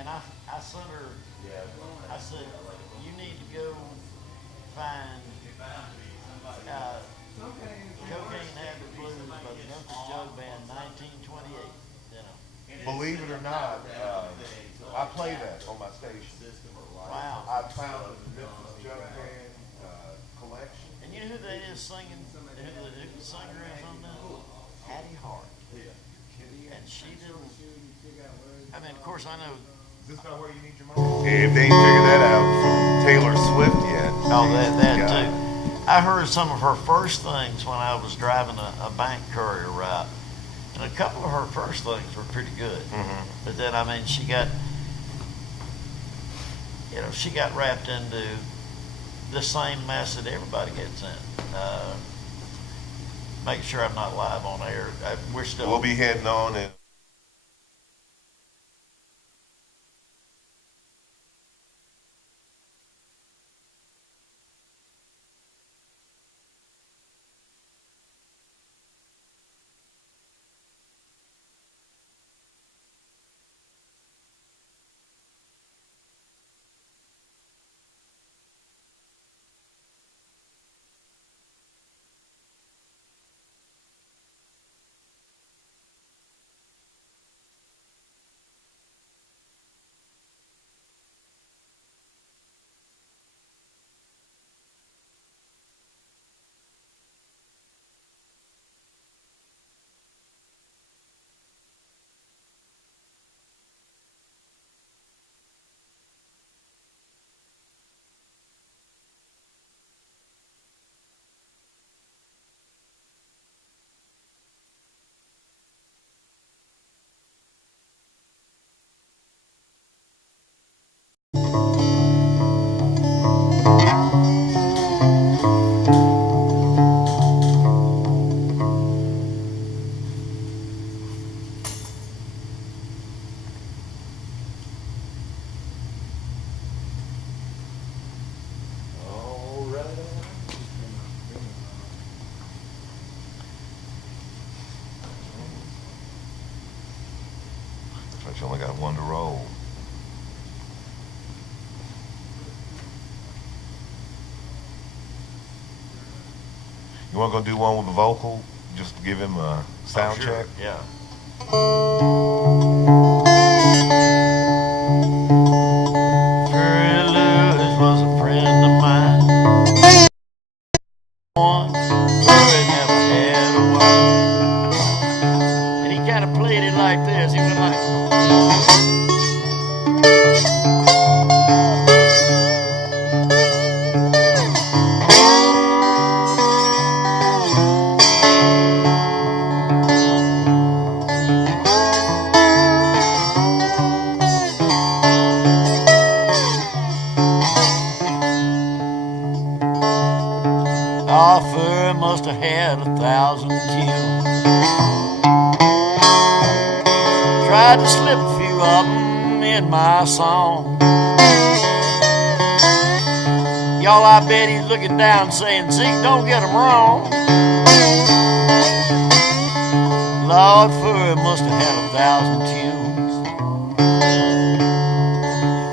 And I sent her, I said, you need to go find Cocaine Habit Blues by the Memphis Jug Band, 1928. You know. Believe it or not, I play that on my station. Wow. I found the Memphis Jug Band collection. And you know who that is singing? Who the singer is on that? Hattie Hart. And she didn't. I mean, of course, I know. Is this not where you need your money? If they ain't figured that out from Taylor Swift yet. Oh, that too. I heard some of her first things when I was driving a bank courier route. And a couple of her first things were pretty good. Mm-hmm. But then, I mean, she got wrapped into the same mess that everybody gets in. Make sure I'm not live on air. We'll be heading on and. You only got one to roll. You want to go do one with the vocal? Just to give him a sound check? Yeah. Furry Lewis was a friend of mine. Once, Furry never had a wife. And he kind of played it like this. He went like. Furry must have had 1,000 tunes. Tried to slip a few of them in my song. Y'all, I bet he's looking down saying, Zeke, don't get him wrong. Lord, Furry must have had 1,000 tunes.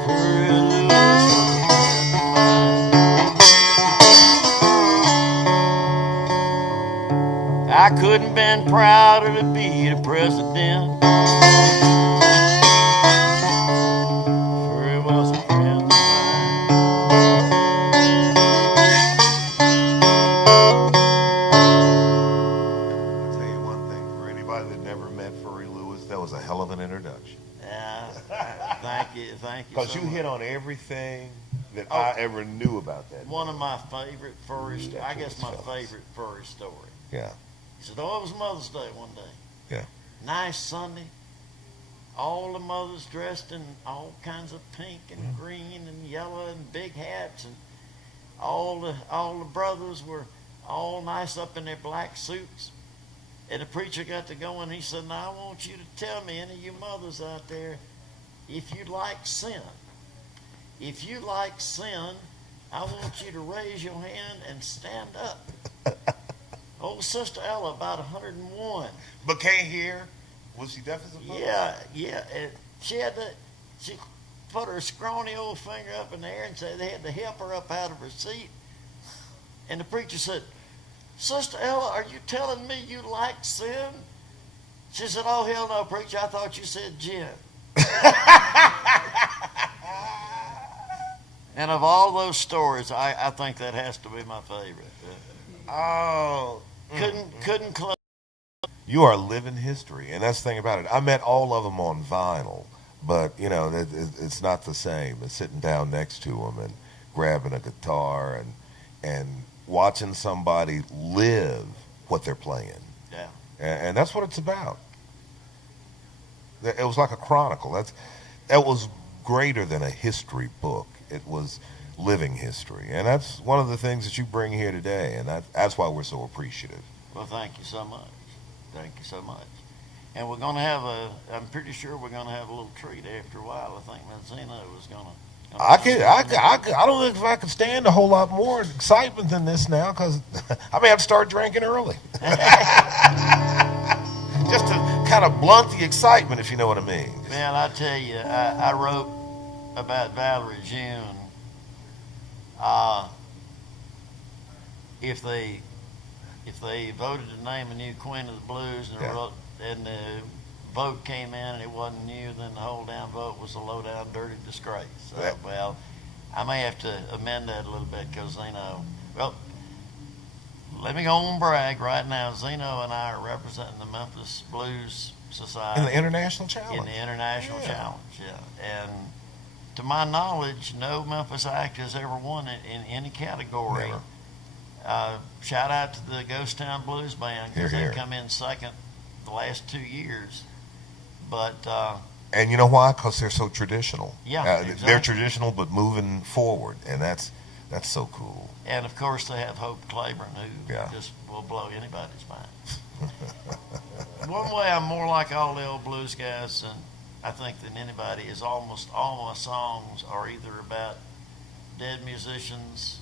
Furry Lewis was a friend of mine. I couldn't been prouder to be the president. Furry was a friend of mine. I'll tell you one thing, for anybody that never met Furry Lewis, that was a hell of an introduction. Yeah, thank you. Because so you hit much. on everything that I ever knew about that. One of my favorite furry, I guess my fellas. favorite furry story. Yeah. He said, oh, it was Mother's Day one day. Yeah. Nice Sunday. All the mothers dressed in all kinds of pink and green and yellow and big hats, and all the brothers were all nice up in their black suits. And the preacher got to going. He said, now I want you to tell me, any of you mothers out there, if you like sin. If you like sin, I want you to raise your hand and stand up. Old Sister Ella, about 101. But can't hear? Was she deaf as a fuck? Yeah. She had put her scrawny old finger up in the air and said they had to help her up out of her seat. And the preacher said, Sister Ella, are you telling me you like sin? She said, oh, hell no, preacher. I thought you said gin. And of all those stories, I think that has to be my favorite. Oh. Couldn't close. You are living history, and that's the thing about it. I met all of them on vinyl, but you know it's not the same as sitting down next to them and grabbing a guitar and watching somebody live what they're playing. Yeah. And that's what it's about. It was like a chronicle. That was greater than a history book. It was living history, and that's one of the things that you bring here today, and that's why we're so appreciative. Well, thank you so much. Thank you so much. And we're going to have I'm pretty sure we're going to have a little treat after a while. I think Zeno was going to. I don't think if I could stand a whole lot more excitement than this now, because I may have to start drinking early. Just to kind of blunt the excitement, if you know what I mean. Man, I tell you, I wrote about Valerie June. If they voted to name a new Queen of the Blues and the vote came in and it wasn't new, then the whole damn vote was a low down dirty disgrace. So, well, I may have to amend that a little bit because Zeno. Well, let me go and brag right now. Zeno and I are representing the Memphis Blues Society In the International Challenge. in the International Challenge, yeah. And to my knowledge, no Memphis act has ever won it in any category. Never. Shout out to the Ghost Town Blues Band because Here, they've here. come in second the last 2 years. But And you know why? Because they're so traditional. Yeah, They're exactly. traditional, but moving forward, and that's so cool. and of course they have Hope Claiborne who Yeah. just will blow anybody's mind. One way I'm more like all the old blues guys, and I think than anybody, is almost all my songs are either about dead musicians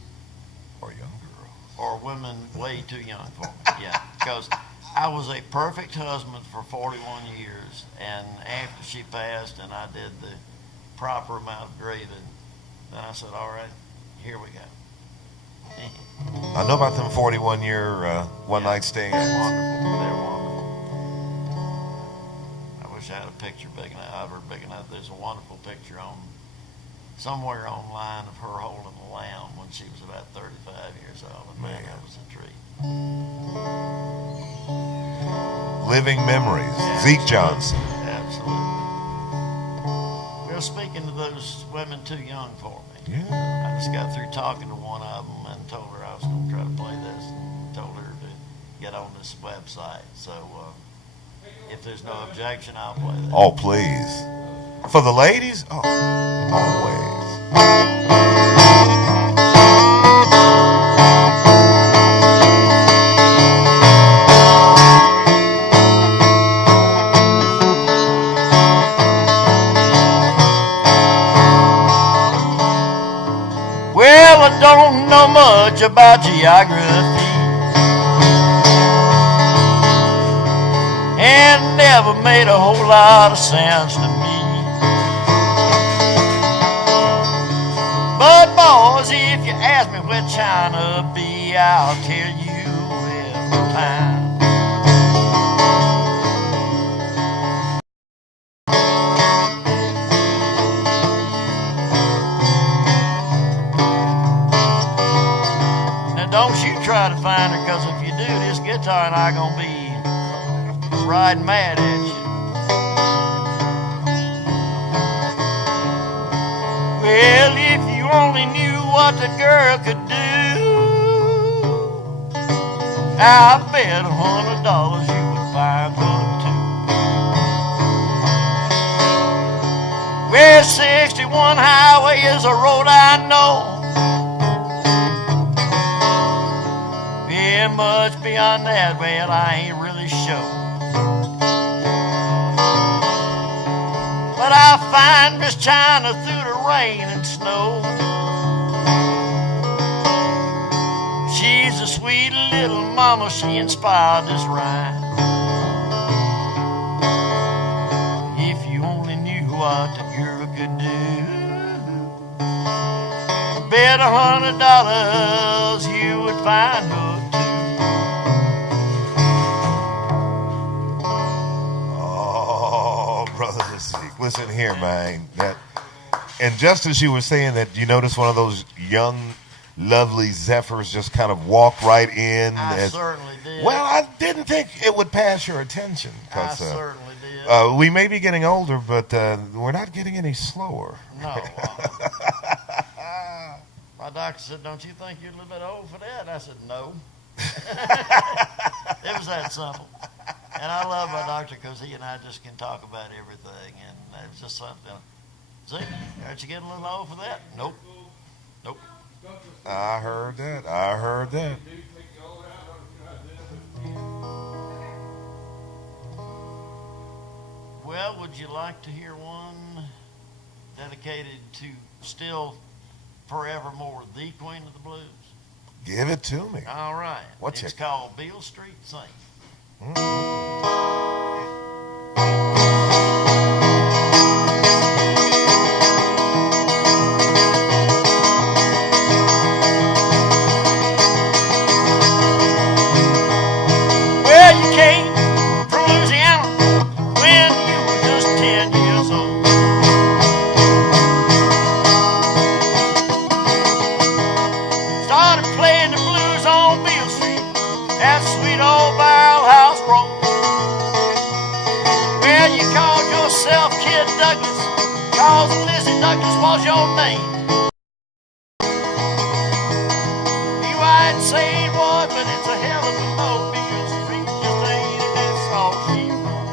Or young girl. or women way too young for me. Yeah, because I was a perfect husband for 41 years, and after she passed and I did the proper amount of grieving, then I said, all right, here we go. I know about them 41-year one-night They're stands. wonderful. They're wonderful. I wish I had a picture big enough. Big enough. There's a wonderful picture somewhere online of her holding a lamb when she was about 35 years old. And man, that was a treat. Living memories. Yeah, Zeke Johnson. Absolutely. Well, speaking of those women too young for me, Yeah. I just got through talking to one of them and told her I was going to try to play this, and told her to get on this website. So if there's no objection, I'll play that. Oh, please. For the ladies? Oh, always. Well, I don't know much about geography, and never made a whole lot of sense to me. But boys, if you ask me where China be, I'll tell you every time. Now don't you try to find her, cause if you do, this guitar and I gonna be riding mad at you. Well, if you only knew what the girl could do, I bet $100 you would find her too. Well, 61 highway is a road I know. Yeah, much beyond that, well, I ain't really sure. But I find Miss China through the rain and snow. She's a sweet little mama, she inspired this rhyme. If you only knew what the girl could do. bet $100 you would find her too. Oh, Brother Zeke, listen here, man. And just as you were saying that, you notice one of those young, lovely zephyrs just kind of walked right in. I certainly did. Well, I didn't think it would pass your attention. I certainly did. We may be getting older, but we're not getting any slower. No. My doctor said, "Don't you think you're a little bit old for that?" And I said, "No." It was that simple. And I love my doctor because he and I just can talk about everything. And it was just something. See, aren't you getting a little old for that? Nope. Nope. I heard that. Well, would you like to hear one dedicated to still forevermore the Queen of the Blues? Give it to me. All right. What's it's it? called Beale Street Sing. Well, you came from Louisiana when you were just 10 years old. Started playing the blues on Beale Street, that sweet old barrel house road. Well, you called yourself Kid Douglas, 'cause Lizzie Douglas was your name. You ain't saying what, but it's a hell of a low. Beale Street just ain't, and that's all she wrote.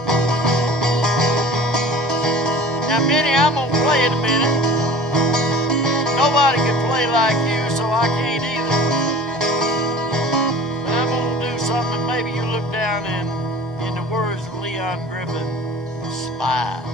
Now, Minnie, I'm gonna play it a minute. Nobody can play like you, so I can't either. But I'm gonna do something. Maybe you look down and, in the words of Leon Griffin, smile.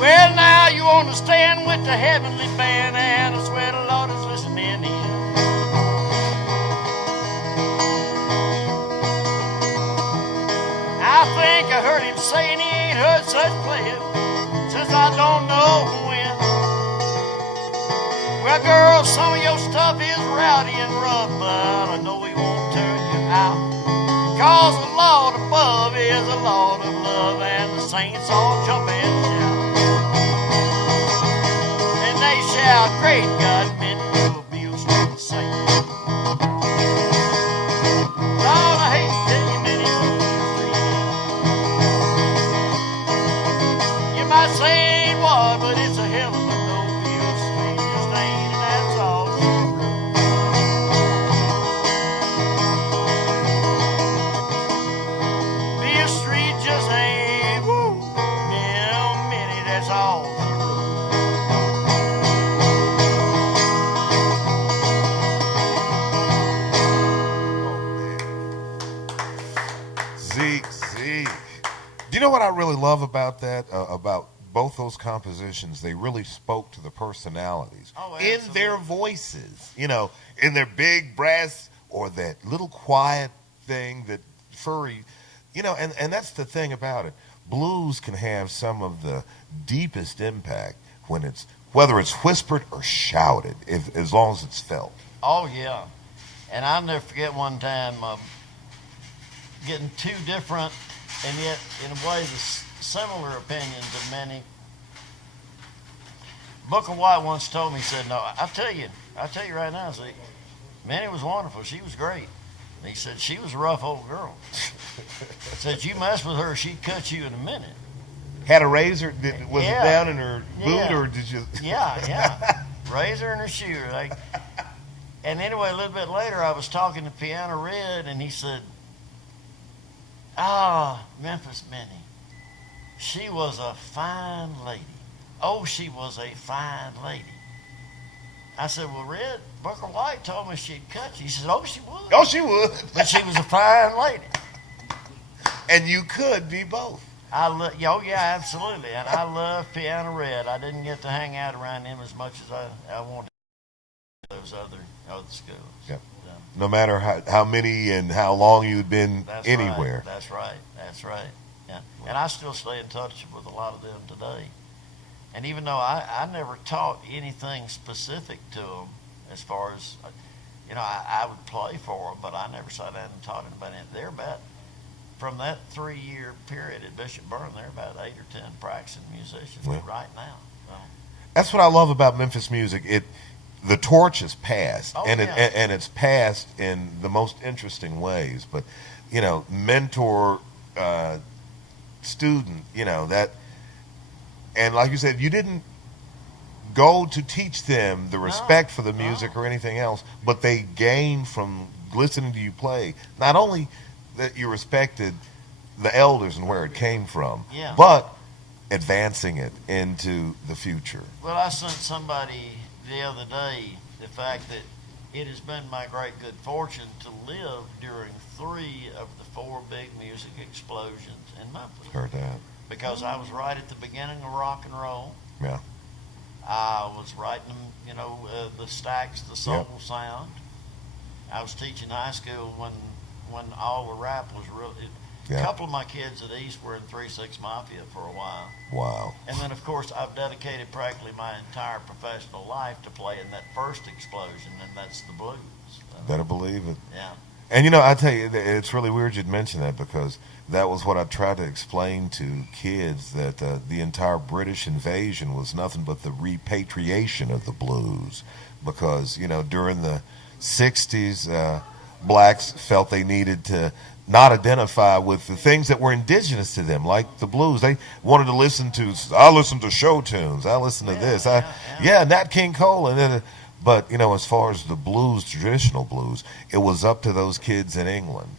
Well, now you understand with the heavenly band, and I swear the Lord is listening in. I think I heard him saying he ain't heard such playing since I don't know when. Well, girl, some of your stuff is rowdy and rough, but I know he won't turn you out. 'Cause the Lord above is a Lord of love, and the saints all jump and shout. And they shout, "Great God, Minnie, you're a Beale Street saint." Lord, I hate to tell you, Minnie, you're a Beale Street ain't. You might say ain't what, but it's a hell of a no. Beale Street just ain't, and that's all she wrote. Beale Street just ain't, woo, now, Minnie, that's all she wrote. Zeke. Do you know what I really love about that? About both those compositions, they really spoke to the personalities in their voices. You know, in their big brass or that little quiet thing, that furry. You know, and that's the thing about it. Blues can have some of the deepest impact when it's whether it's whispered or shouted, as long as it's felt. Oh, yeah. And I'll never forget one time getting two different and yet in a way similar opinions of many. Booker White once told me, he said, "No, I'll tell you right now, see, Minnie was wonderful. She was great." And he said, "She was a rough old girl." He said, "You mess with her, she'd cut you in a minute." Had a razor? Was it down in her boot, Yeah. or did you? Yeah. Razor in her shoe. And anyway, a little bit later, I was talking to Piano Red, and he said, "Ah, Memphis Minnie, she was a fine lady." Oh, she was a fine lady. I said, well, Red, Booker White told me she'd cut you. He said, oh, she would. Oh, she would. But she was a fine lady. And you could be both. Oh, yeah, absolutely. And I love Piano Red. I didn't get to hang out around him as much as I wanted to those other schools. Yep. No matter how many and how long you'd been anywhere. Right. That's right. Yeah. And I still stay in touch with a lot of them today. And even though I never taught anything specific to them, as far as, I would play for them, but I never sat down and taught anybody. They're about, from that 3-year period at Bishop Burn, they're about 8 or 10 practicing musicians right now. So. That's what I love about Memphis music. The torch is passed, and it's passed in the most interesting ways. But, mentor, student, that. And like you said, you didn't go to teach them the respect for the music or anything else, but they gained from listening to you play. Not only that you respected the elders and where it came from, but advancing it into the future. Well, I sent somebody the other day the fact that it has been my great good fortune to live during 3 of the 4 big music explosions in Memphis. Heard that. Because I was right at the beginning of rock and roll. Yeah. I was writing, the Stax, the soul sound. I was teaching high school when all the rap was real. A couple of my kids at East were in 3-6 Mafia for a while. Wow. And then, of course, I've dedicated practically my entire professional life to playing that first explosion, and that's the blues. Better believe it. Yeah. And, I tell you, it's really weird you'd mention that, because that was what I tried to explain to kids, that the entire British invasion was nothing but the repatriation of the blues. Because, during the 60s, blacks felt they needed to not identify with the things that were indigenous to them, like the blues. They wanted to listen to, I listen to show tunes, I listen to this. Nat King Cole. But, as far as the blues, traditional blues, it was up to those kids in England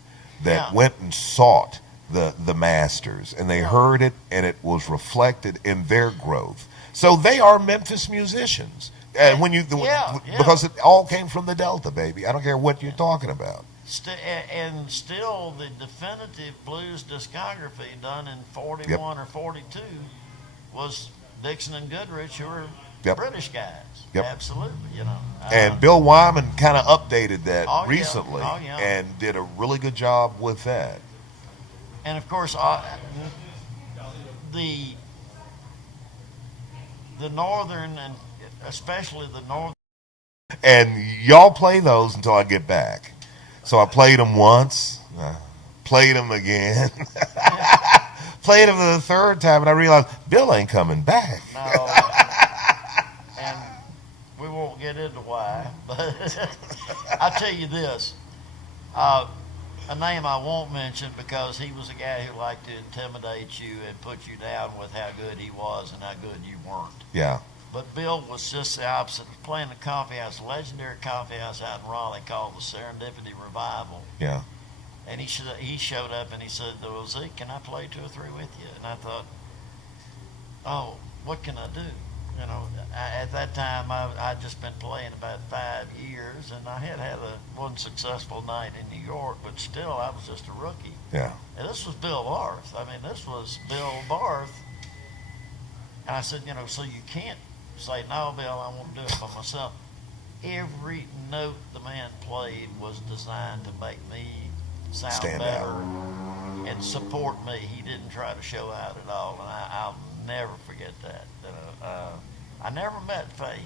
that went and sought the masters, and they heard it, and it was reflected in their growth. So they are Memphis musicians. Because it all came from the Delta, baby. I don't care what you're talking about. And still, the definitive blues discography done in 41 or 42 was Dixon and Goodrich, who were British guys. Yep. Absolutely, and Bill Wyman kind of updated that recently and did a really good job with that. And of course, the northern, and especially the northern. And y'all play those until I get back. So I played them once, played them again, played them the third time, and I realized Bill ain't coming back. No. And we won't get into why, but I'll tell you this. A name I won't mention, because he was a guy who liked to intimidate you and put you down with how good he was and how good you weren't. Yeah. But Bill was just the opposite. He was playing a coffee house, a legendary coffee house out in Raleigh called the Serendipity Revival. Yeah. And he showed up and he said, well, Zeke, can I play 2 or 3 with you? And I thought, oh, what can I do? At that time, I'd just been playing about 5 years, and I had one successful night in New York, but still, I was just a rookie. Yeah. And this was Bill Barth. This was Bill Barth. And I said, so you can't say, no, Bill, I want to do it by myself. Every note the man played was designed to make me sound Stand better out. and support me. He didn't try to show out at all, and I'll never forget that. I never met Fahey.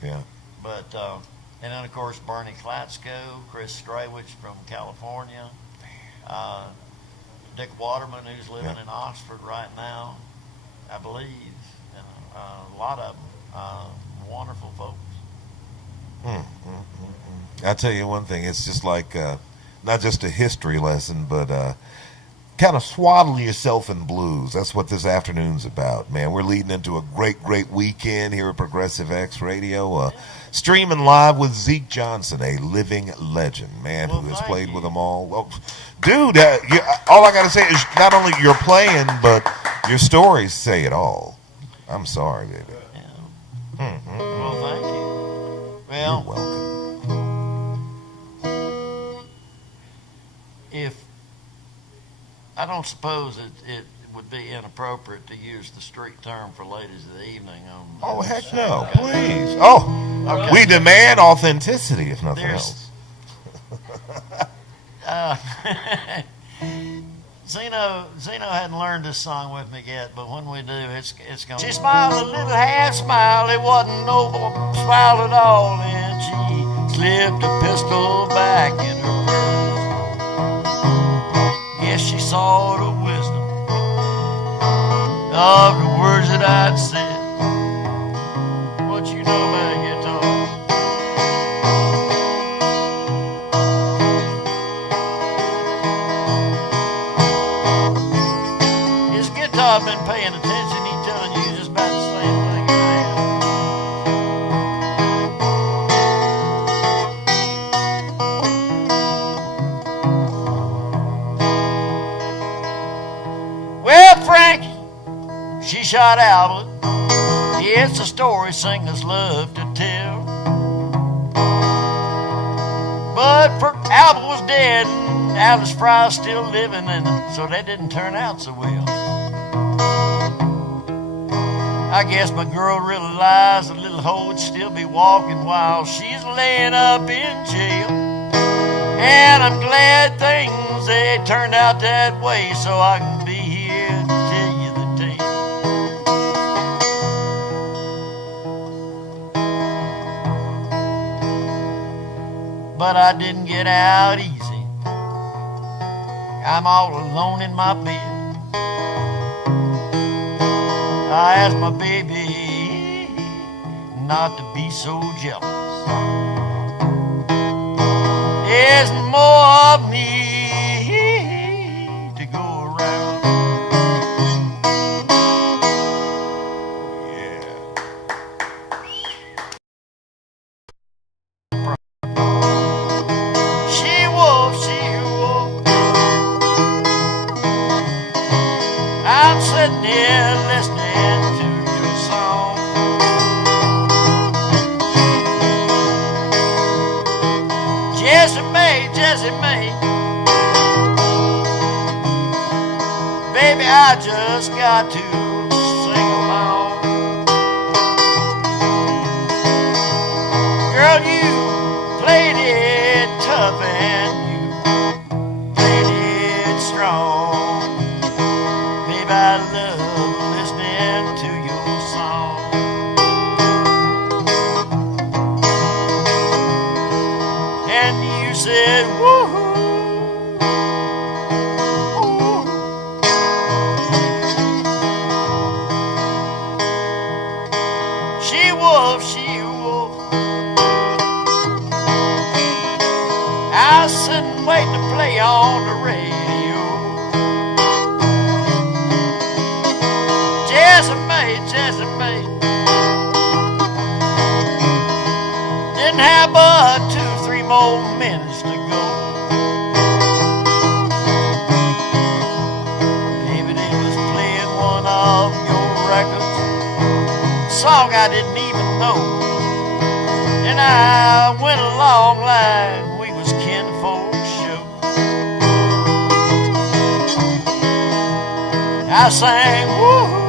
Yeah. But, and then, of course, Bernie Klatsko, Chris Strawich from California, Dick Waterman, who's living in Oxford right now, I believe. A lot of them, wonderful folks. I'll tell you one thing. It's just like, not just a history lesson, but kind of swaddle yourself in blues. That's what this afternoon's about, man. We're leading into a great, great weekend here at Progressive X Radio. Streaming live with Zeke Johnson, a living legend, man, who has played with them all. Well, dude, all I got to say is not only you're playing, but your stories say it all. I'm sorry, baby. Yeah. Well, thank you. Well, You're welcome. if I don't suppose it would be inappropriate to use the street term for ladies of the evening on. Oh, this heck show. no, Okay. please. Oh, Okay. we demand authenticity, if nothing There's- else. Zeno hadn't learned this song with me yet, but when we do, it's going. She smiled a little half smile. It wasn't no smile at all, and she slipped a pistol back in her purse. Yes, she saw the wisdom of the words that I'd said. What you know about a guitar? His guitar been paying attention. He's telling you just about the same thing I am. Well, Frankie, she shot Albert. It's a story singers love to tell. But Albert was dead and Alice Fry's still living, and so that didn't turn out so well. I guess my girl realized the little hoe would still be walking while she's laying up in jail. And I'm glad things they turned out that way, so I can be here to tell you the tale. But I didn't get out easy. I'm all alone in my bed. I asked my baby not to be so jealous. There's more of me to go around. Yeah. She wolf. I'm sitting here listening to your song. Jessie Mae, baby, I just got to sing along. Girl, you played it tough and you played it strong. Baby, I love listening to your song. And you said, woo-hoo. She wolf. I sit and wait to play on the radio. Jessie Mae. Didn't have but 2-3 more minutes to go. Baby, they was playing one of your records, a song I didn't even know. And I went along like we was kinfolk show. I sang, woo-hoo.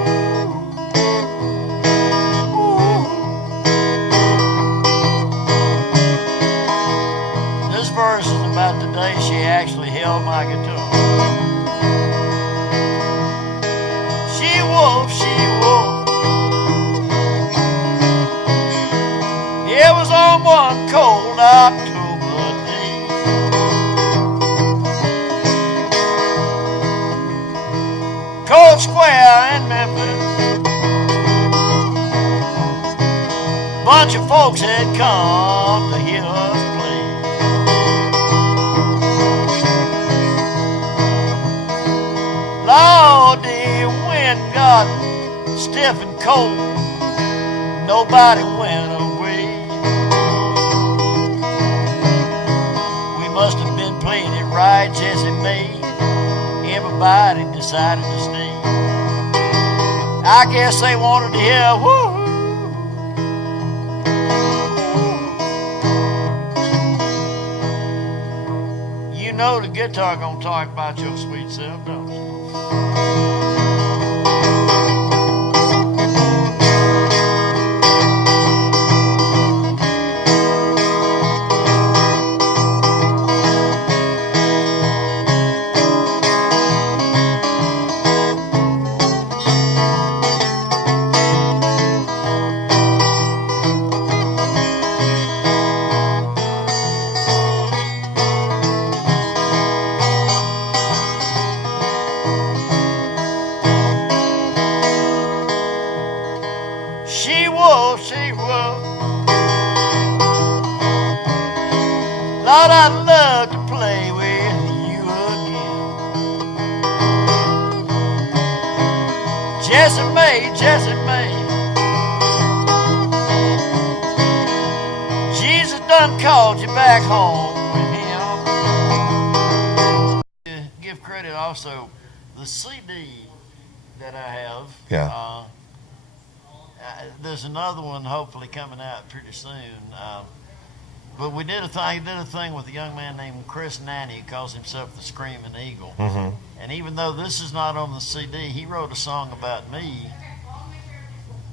This verse is about the day she actually held my guitar. She wolf. It was on one cold October day. Cold Square in Memphis. Bunch of folks had come to hear us play. Lord, the wind got stiff and cold. Nobody went away. We must have been playing it right, Jessie Mae. Everybody decided to stay. I guess they wanted to hear woo. You know the guitar gonna talk about your sweet self, don't you? She was. Lord, I'd love to play with you again. Jessie Mae, Jessie Mae. Jesus done called you back home with him. Give credit also, the CD that I have. Yeah. There's another one hopefully coming out pretty soon. But we did a thing with a young man named Chris Nanny, who calls himself the Screaming Eagle. Mm-hmm. And even though this is not on the CD, he wrote a song about me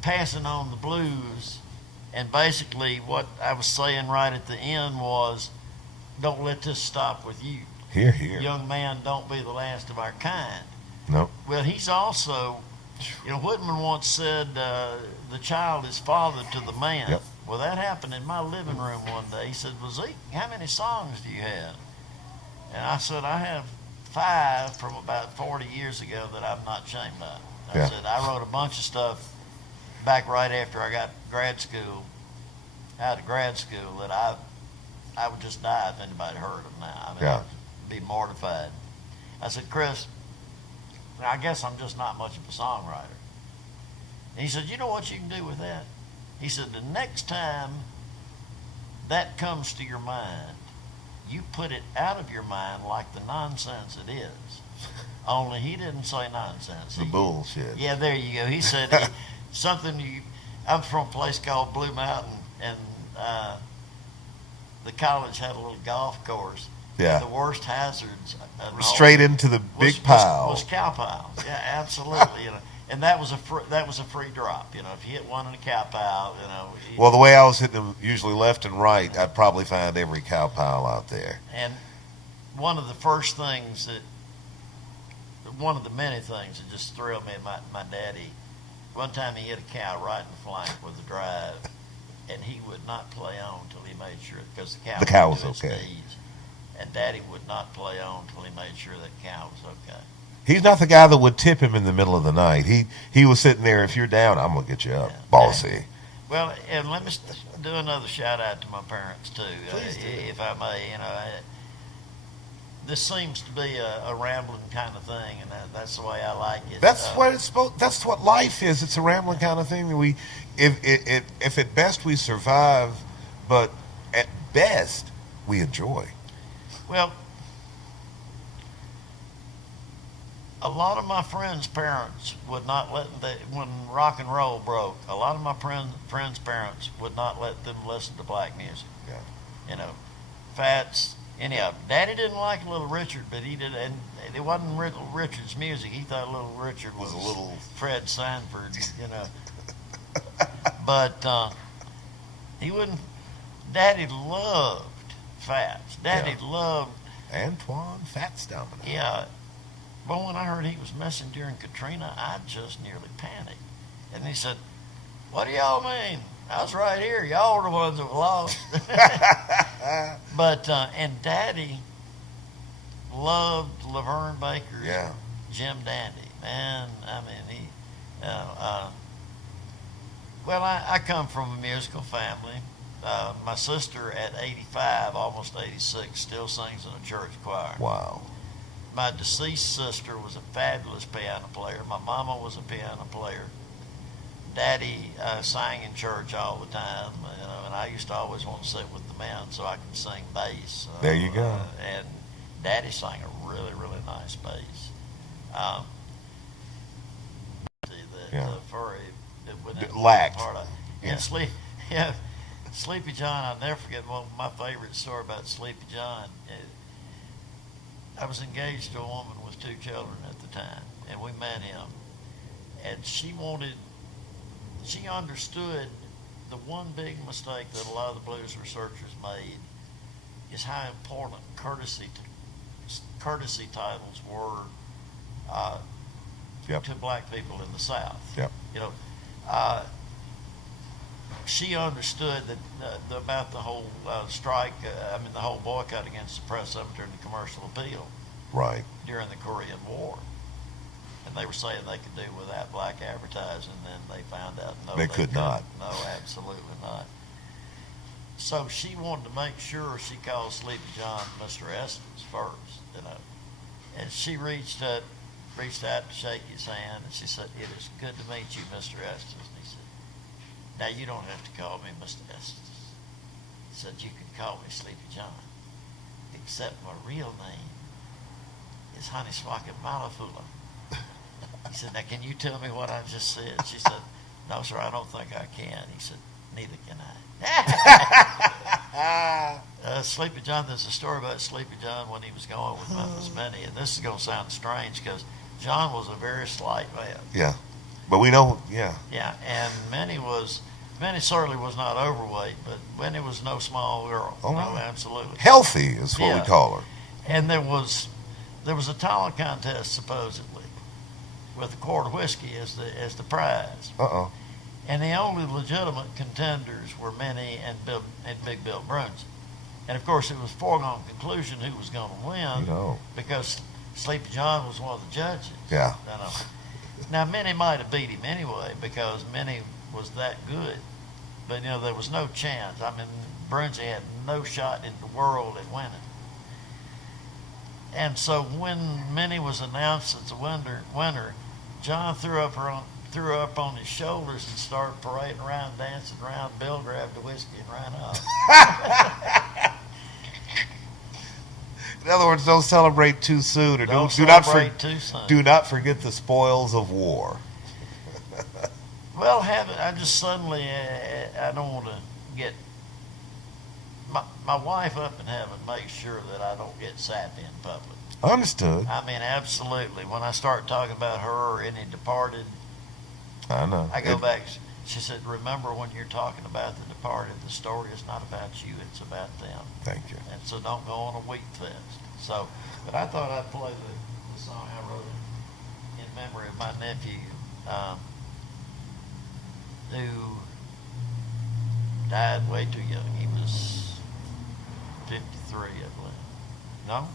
passing on the blues. And basically what I was saying right at the end was, don't let this stop with you. Hear, hear. Young man, don't be the last of our kind. Nope. Well, he's also, Whitman once said, the child is father to the man. Yep. Well, that happened in my living room one day. He said, well, Zeke, how many songs do you have? And I said, I have 5 from about 40 years ago that I'm not ashamed of. I said, I wrote a bunch of stuff back right after I got out of grad school that I would just die if anybody heard them now. I mean, I'd be mortified. I said, Chris, I guess I'm just not much of a songwriter. And he said, you know what you can do with that? He said, the next time that comes to your mind, you put it out of your mind like the nonsense it is. Only he didn't say nonsense. The bullshit. Yeah, there you go. He said I'm from a place called Blue Mountain, and the college had a little golf course. Yeah. The worst hazards. Straight into the big pile. Was cow piles. Yeah, absolutely. And that was a free drop. If you hit one in a cow pile, Well, the way I was hitting them, usually left and right, I'd probably find every cow pile out there. And one of the many things that just thrilled me, my daddy, one time he hit a cow right in the flank with a drive, and he would not play on until he made sure, because the cow was okay. Knees, and Daddy would not play on until he made sure that cow was okay. He's not the guy that would tip him in the middle of the night. He was sitting there, if you're down, I'm going to get you up, bossy. Well, and let me do another shout out to my parents too, if I may. This seems to be a rambling kind of thing, and that's the way I like it. That's what it's supposed. That's what life is. It's a rambling kind of thing. If at best we survive, but at best we enjoy. Well, a lot of my friends' parents would not let when rock and roll broke. A lot of my friends' parents would not let them listen to black music. Yeah. Fats. Anyhow, Daddy didn't like Little Richard, but he did, and it wasn't Little Richard's music. He thought Little Richard was a little Fred Sanford, But he wouldn't. Daddy loved Fats. Daddy loved Antoine Fats Domino. Yeah. But when I heard he was missing during Katrina, I just nearly panicked. And he said, "What do y'all mean? I was right here. Y'all were the ones that were lost." But and Daddy loved Laverne Baker's Jim Dandy. Man, I mean, well, I come from a musical family. My sister at 85, almost 86, still sings in a church choir. Wow. My deceased sister was a fabulous piano player. My mama was a piano player. Daddy sang in church all the time, and I used to always want to sit with the men so I could sing bass. There you go. And Daddy sang a really, really nice bass. Yeah. the furry that went in Lacked. part of it. Yeah. And Sleepy John, I'll never forget one of my favorite story about Sleepy John. I was engaged to a woman with 2 children at the time, and we met him. And she understood the one big mistake that a lot of the blues researchers made is how important courtesy titles were Yep. to black people in the South. Yep. You know, she understood that about the whole strike. The whole boycott against the press up during the commercial appeal Right. during the Korean War. And they were saying they could do without black advertising, and then they found out no, They could not. No, absolutely not. So she wanted to make sure she called Sleepy John Mr. Estes first, you know. And she reached out to shake his hand, and she said, "It is good to meet you, Mr. Estes." And he said, "Now you don't have to call me Mr. Estes." He said, "You can call me Sleepy John, except my real name is Honey Swacket Malafula." He said, "Now can you tell me what I just said?" She said, "No, sir, I don't think I can." He said, "Neither can I." Sleepy John, there's a story about Sleepy John when he was going with Memphis Minnie, and this is going to sound strange because John was a very slight man. Yeah. But we know, yeah. Yeah, and Minnie certainly was not overweight, but Minnie was no small girl. Oh, no, really? Absolutely. Healthy is what Yeah. we call her. And there was a talent contest supposedly with a quart of whiskey as the prize. Uh-oh. And the only legitimate contenders were Minnie and Big Bill Brunson. And of course, it was foregone conclusion who was going to win You know. because Sleepy John was one of the judges. Yeah. You know. Now, Minnie might have beat him anyway because Minnie was that good. But, you know, there was no chance. I mean, Brunson had no shot in the world at winning. And so when Minnie was announced as the winner, John threw up on his shoulders and started parading around, dancing around. Bill grabbed the whiskey and ran off. In other words, don't celebrate too soon, or Don't do not celebrate too soon. do not forget the spoils of war. Well, I just suddenly, I don't want to get my wife up in heaven makes sure that I don't get sappy in public. Understood. I mean, absolutely. When I start talking about her or any departed, I know. I go back. She said, "Remember when you're talking about the departed, the story is not about you, it's about them." Thank you. And so don't go on a wheat fest. So, but I thought I'd play the song I wrote in memory of my nephew, who died way too young. He was 53, I believe. No?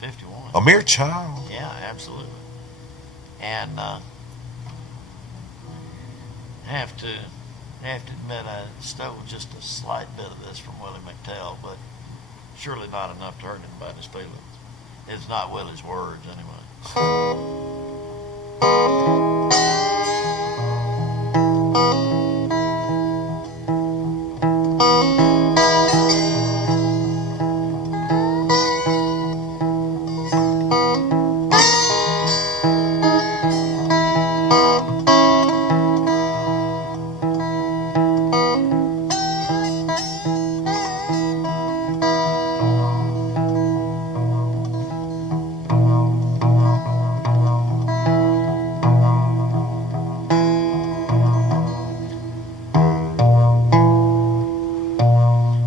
51. A mere child. Yeah, absolutely. And I have to admit I stole just a slight bit of this from Willie McTell, but surely not enough to hurt anybody's feelings. It's not Willie's words, anyway.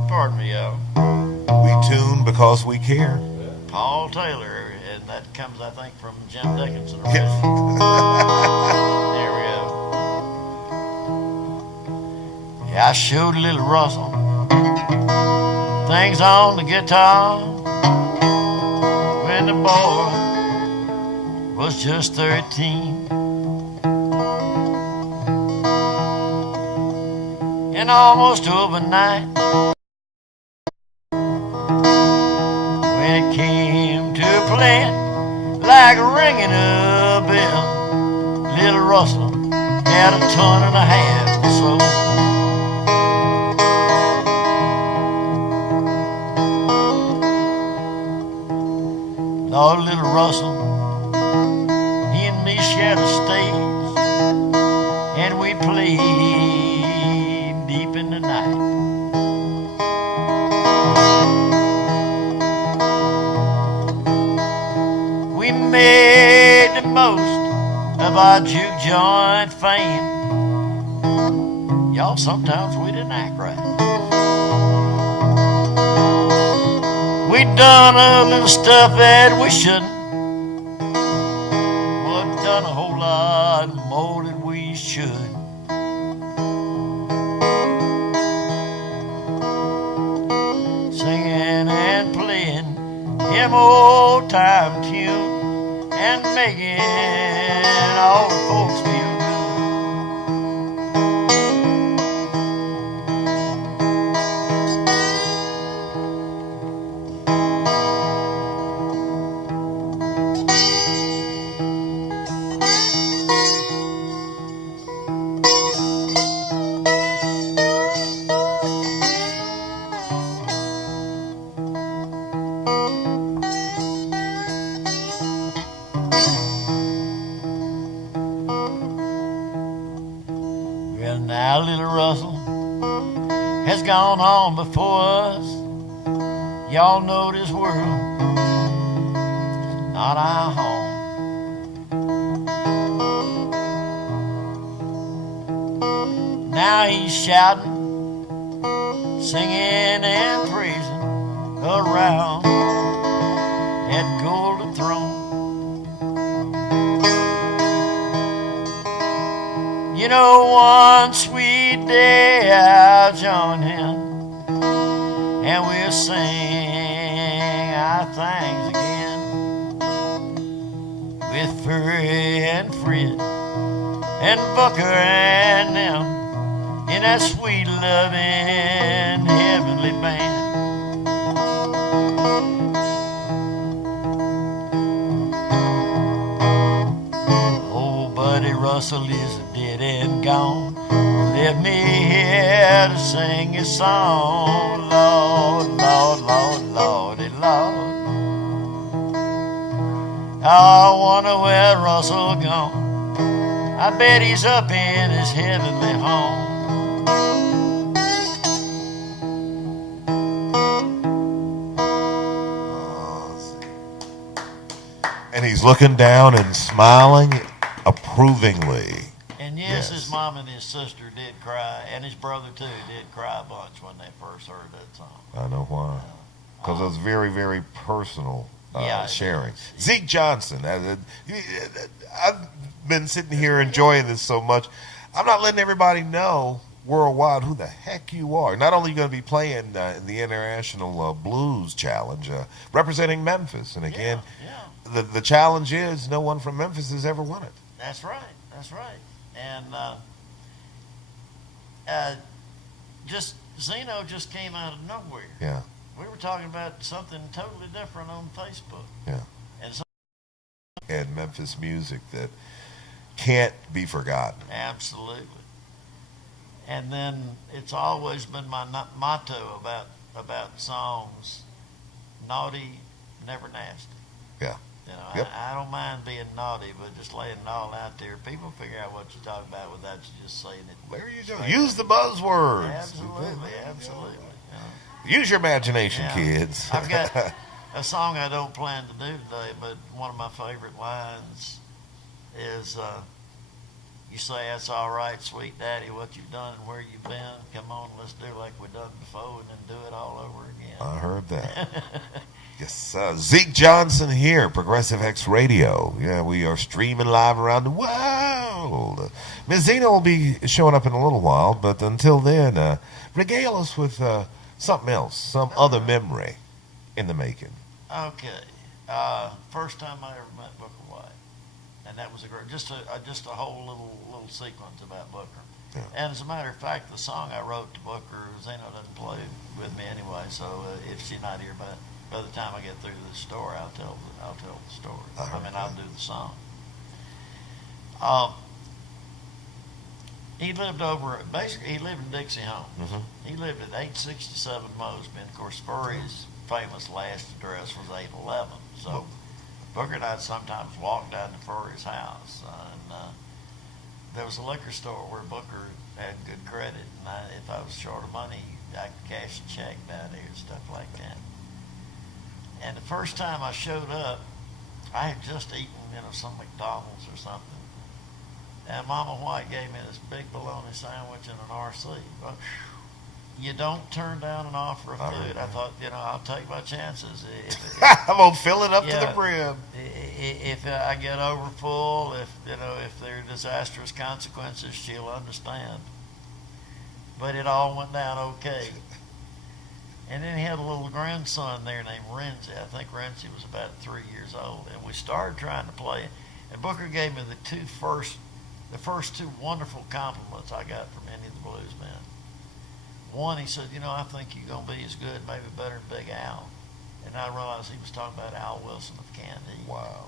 Pardon me, y'all. We tune because we care. Paul Taylor, and that comes, I think, from Jim Dickinson. Yeah. There we go. Yeah, I showed a little Russell things on the guitar when the boy was just 13. And almost overnight, when it came to playing like ringing a bell, little Russell had a ton and a half or so. Lord, little Russell, he and me shared a stage played deep in the night. We made the most of our juke joint fame. Y'all, sometimes we didn't act right. We done a little stuff that we shouldn't, but done a whole lot more than we should. Singing and playing them old time tune and making all the folks feel good. Well, now little Russell has gone on before us. Y'all know this world is not our home. Now he's shouting, singing and praising around that golden throne. You know, one sweet day I'll join him and we'll sing our thanks again with Furry and Fred and Booker and them in that sweet loving heavenly band. Old Buddy Russell is dead and gone. Left me here to sing his song. Lord, Lord, Lord, Lordy, Lord. I wonder where Russell gone. I bet he's up in his heavenly home. And he's looking down and smiling approvingly. And yes, his mom and his sister did cry, and his brother too did cry a bunch when they first heard that song. I know why. Because it was very, very personal Yeah, sharing. Zeke Johnson. I've been sitting here enjoying this so much. I'm not letting everybody know worldwide who the heck you are. Not only are you going to be playing in the International Blues Challenge, representing Memphis. And again, the challenge is no one from Memphis has ever won it. That's right. That's right. And just Zeno just came out of nowhere. Yeah. We were talking about something totally different on Facebook. Yeah. And so, And Memphis music that can't be forgotten. absolutely. And then it's always been my motto about songs: naughty, never nasty. Yeah. You know, Yep. I don't mind being naughty, but just laying it all out there. People figure out what you're talking about without you just saying it. There you go. Use the buzzwords. Absolutely, absolutely. Use your imagination, Yeah. kids. I've got a song I don't plan to do today, but one of my favorite lines is, you say, "That's all right, sweet daddy, what you've done and where you've been. Come on, let's do like we done before and then do it all over again." I heard that. Yes, Zeke Johnson here, Progressive X Radio. Yeah, we are streaming live around the world. Ms. Zena will be showing up in a little while, but until then, regale us with something else, some other memory in the making. Okay. First time I ever met Booker White, and that was a great, just a whole little sequence about Booker. Yeah. And as a matter of fact, the song I wrote to Booker, Zeno doesn't play with me anyway, so if she's not here, by the time I get through the story, I'll tell the story. I'll do the song. He lived he lived in Dixie Homes. Mm-hmm. He lived at 867 Mosby. And of course, Furry's famous last address was 811. So Booker and I sometimes walk down to Furry's house. And there was a liquor store where Booker had good credit, and if I was short of money, I could cash a check down there and stuff like that. And the first time I showed up, I had just eaten, some McDonald's or something. And Mama White gave me this big bologna sandwich and an RC. But you don't turn down an offer of food. I thought, I'll take my chances. I'm gonna fill it up to the brim. If I get over full, if there are disastrous consequences, she'll understand. But it all went down okay. And then he had a little grandson there named Renzi. I think Renzi was about 3 years old. And we started trying to play. And Booker gave me the first two wonderful compliments I got from any of the blues men. One, he said, I think you're going to be as good, maybe better than Big Al. And I realized he was talking about Al Wilson of Candide. Wow.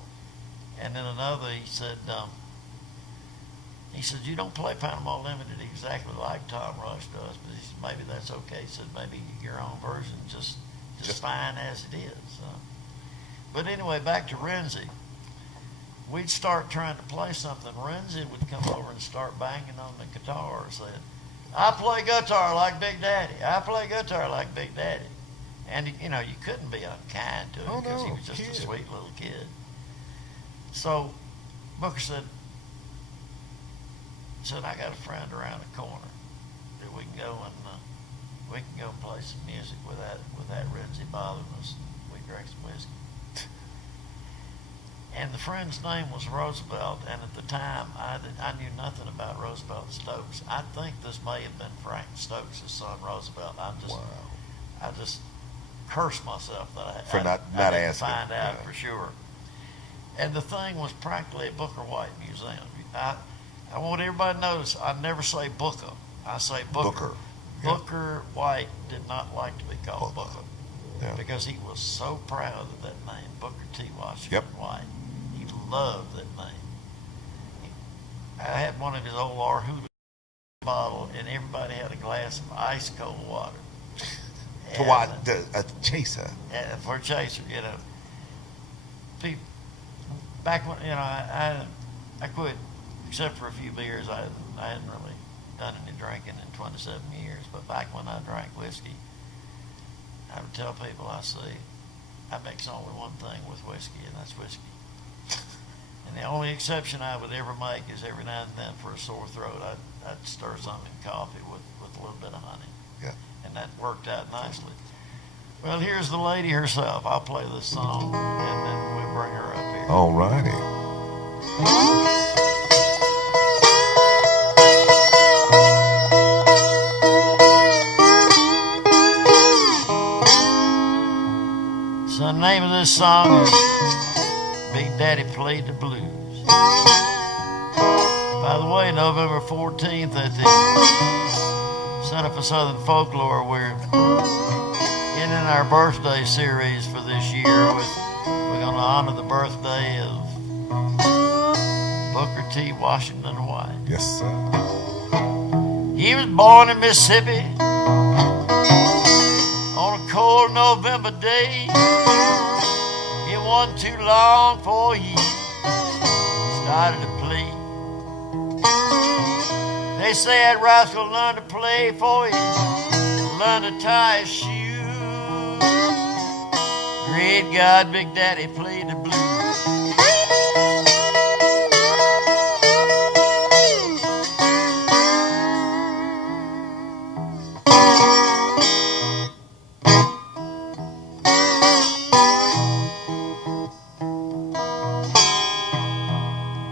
And then another, he said, you don't play Panama Limited exactly like Tom Rush does, but he said, maybe that's okay. He said, maybe your own version just fine as it is. But anyway, back to Renzi. We'd start trying to play something. Renzi would come over and start banging on the guitar, saying, I play guitar like Big Daddy. I play guitar like Big Daddy. And, you couldn't be unkind to him because he was just a sweet little kid. So Booker said, I got a friend around the corner that we can go and play some music without Renzi bothering us. We drank some whiskey. And the friend's name was Roosevelt, and at the time, I knew nothing about Roosevelt Stokes. I think this may have been Frank Stokes' son, Roosevelt. I just cursed myself that I didn't asking. Find out for sure. And the thing was practically at Booker White Museum. I want everybody to notice, I never say Booker. I say Booker. Yeah. Booker White did not like to be called Booker. Yeah. Because he was so proud of that name, Booker T. Washington White. He loved that name. I had one of his old Arhuda bottle, and everybody had a glass of ice cold water. To what? A chaser. For a chaser, People, back when, I quit, except for a few beers. I hadn't really done any drinking in 27 years. But back when I drank whiskey, I would tell people, I mix only one thing with whiskey, and that's whiskey. And the only exception I would ever make is every now and then for a sore throat, I'd stir some in coffee with a little bit of honey. Yeah. And that worked out nicely. Well, here's the lady herself. I'll play this song, and then we'll bring her up here. All righty. So the name of this song is Big Daddy Played the Blues. By the way, November 14th at the Center for Southern Folklore, we're ending our birthday series for this year. We're going to honor the birthday of Booker T. Washington White. Yes, sir. He was born in Mississippi on a cold November day. It wasn't too long before he started to play. They say that rascal learned to play before he learned to tie his shoes. Great God, Big Daddy played the blues.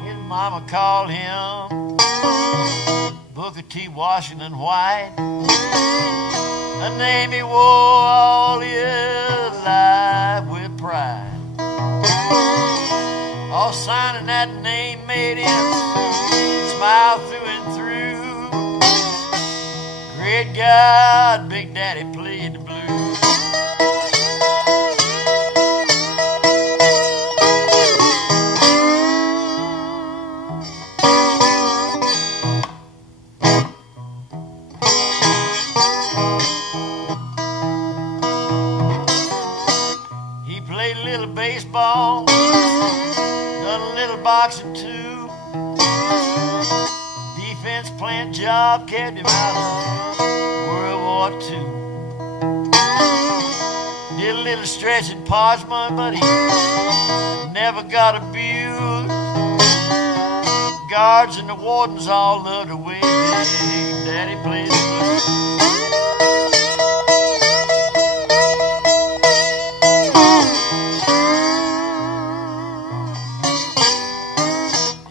His mama called him Booker T. Washington White, a name he wore all his life with pride. All signing that name made him smile through and through. Great God, Big Daddy played the blues. Baseball, done a little boxing too. transplant job kept him out of World War II. Did a little stretch in Parchment, but he never got abused. Guards and the wardens all loved the way Big Daddy played the blues.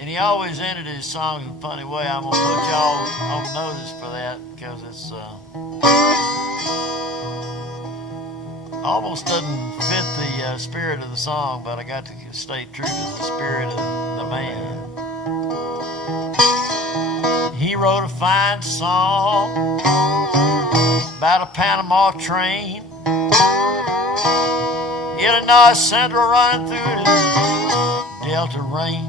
And he always ended his songs in a funny way. I'm gonna put y'all on notice for that because it's almost doesn't fit the spirit of the song, but I got to stay true to the spirit of the man. He wrote a fine song about a Panama train, Illinois Central running through the Delta rain.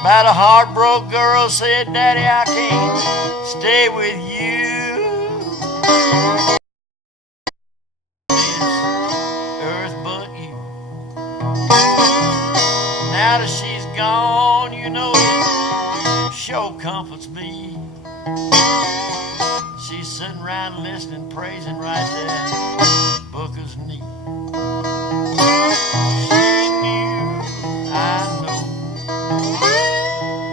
About a heartbroken girl said, Daddy, I can't stay with you. Earth but you. Now that she's gone, you know it sure comforts me. She's sitting around listening, praising right there, Booker's knee. She knew, I know,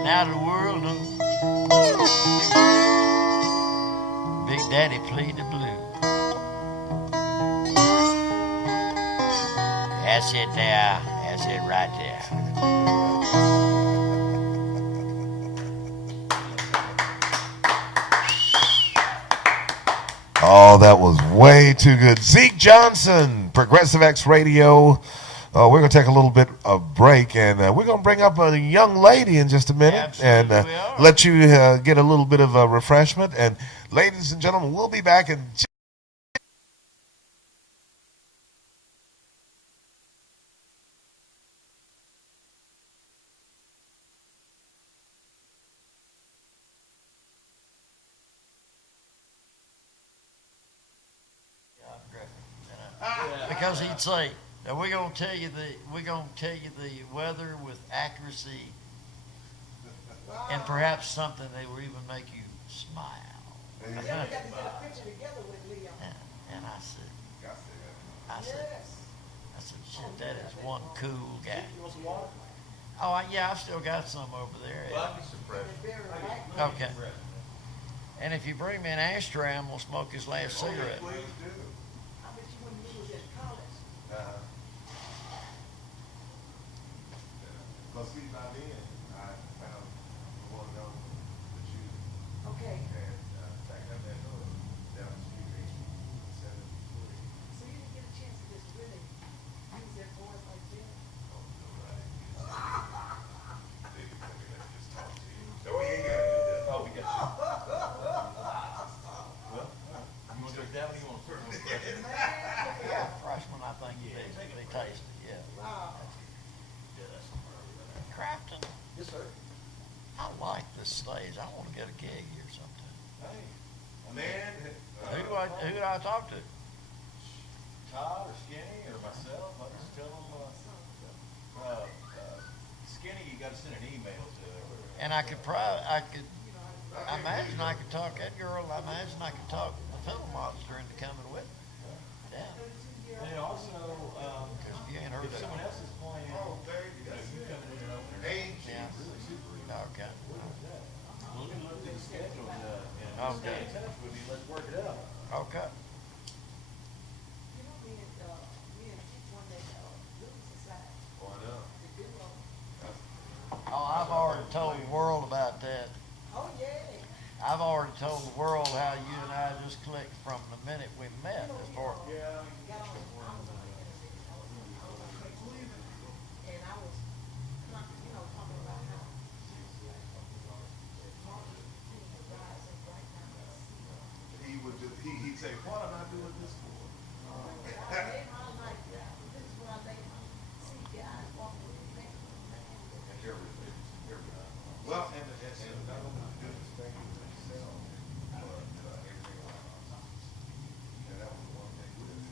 now the world knows. Big Daddy played the blues. That's it there. That's it right there. Oh, that was way too good. Zeke Johnson, Progressive X Radio. We're going to take a little bit of break, and we're going to bring up a young lady in just a minute. Absolutely, and let you get a little bit of a refreshment. And ladies and gentlemen, we'll be back in because he'd say, "Now we're gonna tell you the weather with accuracy, and perhaps something that will even make you smile." Yeah, we got to get a picture together with Leo. And I said, shit, that is one cool guy. You want some water? Oh, yeah, I've still got some over there. Well, I need some fresh. Okay. And if you bring me an ashtray, I'm gonna smoke his last cigarette. Please do. I bet you when you was in college. Because see, by then, I found one of those that you Okay. had back up that road down the street, 73. So you didn't get a chance to just really use that voice like that? Oh, no, right. They just talk to you. No, we ain't got to do that. Oh, we got you. Well, you want to drink that one? You want to put it on fresh? Yeah, freshman, I think they taste it. Yeah. Wow. Crafton, Yes, sir. I like this stage. I want to get a gig here sometime. Hey, man. Who do I talk to? Todd or Skinny or myself, I just tell them, Skinny, you got to send an email to. And I imagine I could talk that girl. I imagine I could talk the fiddle monster into coming with me. Yeah. And also, Because you ain't heard if that. someone else is playing, you come in and open it. Yeah. Really super. Okay. We'll look through the schedule and Okay. stay in touch with you. Let's work it out. Okay. You know, me and Chief one day, Lucas aside, Oh, I know. the duo. Oh, I've already told the world about that. Oh, yeah. I've already told the world how you and I just clicked from the minute we met. As far Yeah. Got on, I was on the internet. I was on Facebook. And I was, talking about how rising right now. He'd say, what am I doing this for? I made my life, this is what I made my, see guys walking with me. Well, and not only the business thing with myself, but everything else. And that was one thing with it.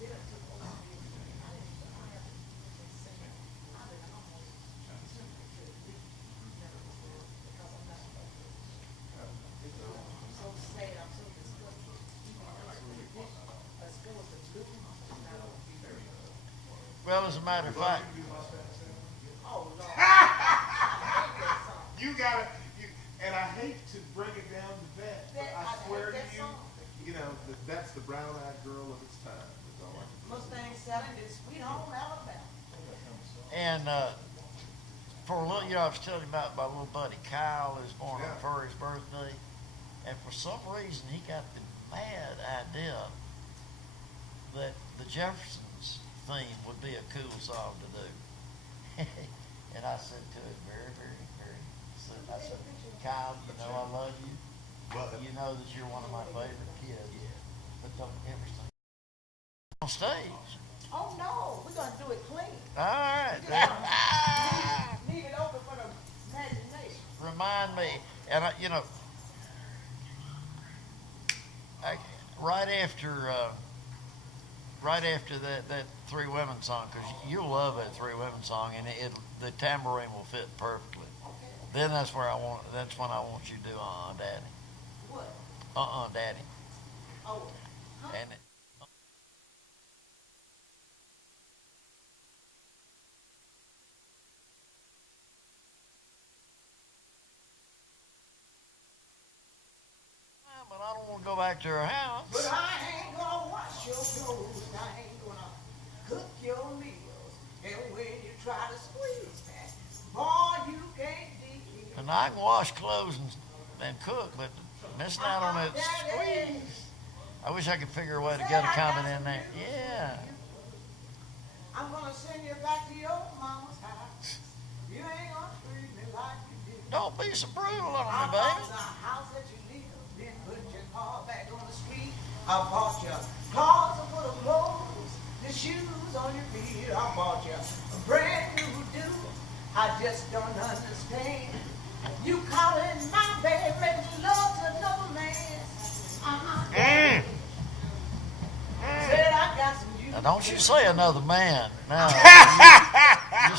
Then I took over, I didn't have to sing. I didn't almost Well, as a matter of fact, Oh, Lord. I hate that song. You gotta, and I hate to bring it down to that, but I I swear hate to that you, song. that's the brown-eyed girl of its time. That's all I can say. Mustang selling this Sweet Home Alabama. and for a little, I was telling you about my little buddy Kyle, who's born Yeah. for his birthday, and for some reason he got the mad idea that the Jeffersons theme would be a cool song to do. And I said to him very, I said, Kyle, you know I love you. But You know that you're one of my favorite kids, but don't ever sing on stage. Oh, no. We're going to do it clean. All right. Leave it open for the imagination. Remind me, and right after that Three Women song, because you'll love that Three Women song, and the tambourine will fit perfectly. Then that's when I want you to do Daddy. What? Daddy. Oh. Huh? And but I don't want to go back to her house. But I ain't gonna wash your clothes. I ain't gonna cook your meals. And when you try to squeeze that, boy, you can't beat And I can wash clothes and cook, but missing out on that squeeze. I wish I could figure a way to get a comment in there. Yeah. I'm gonna send you back to your mama's house. You ain't gonna treat me like you did. Don't be so brutal on I me, bought baby. the house that you live in, put your car back on the street. I bought you clothes full of clothes, the shoes on your feet. I bought you a brand new dude. I just don't understand. You calling my baby, making love to another man. Said I got some juice. Now, don't you say another man. Now, you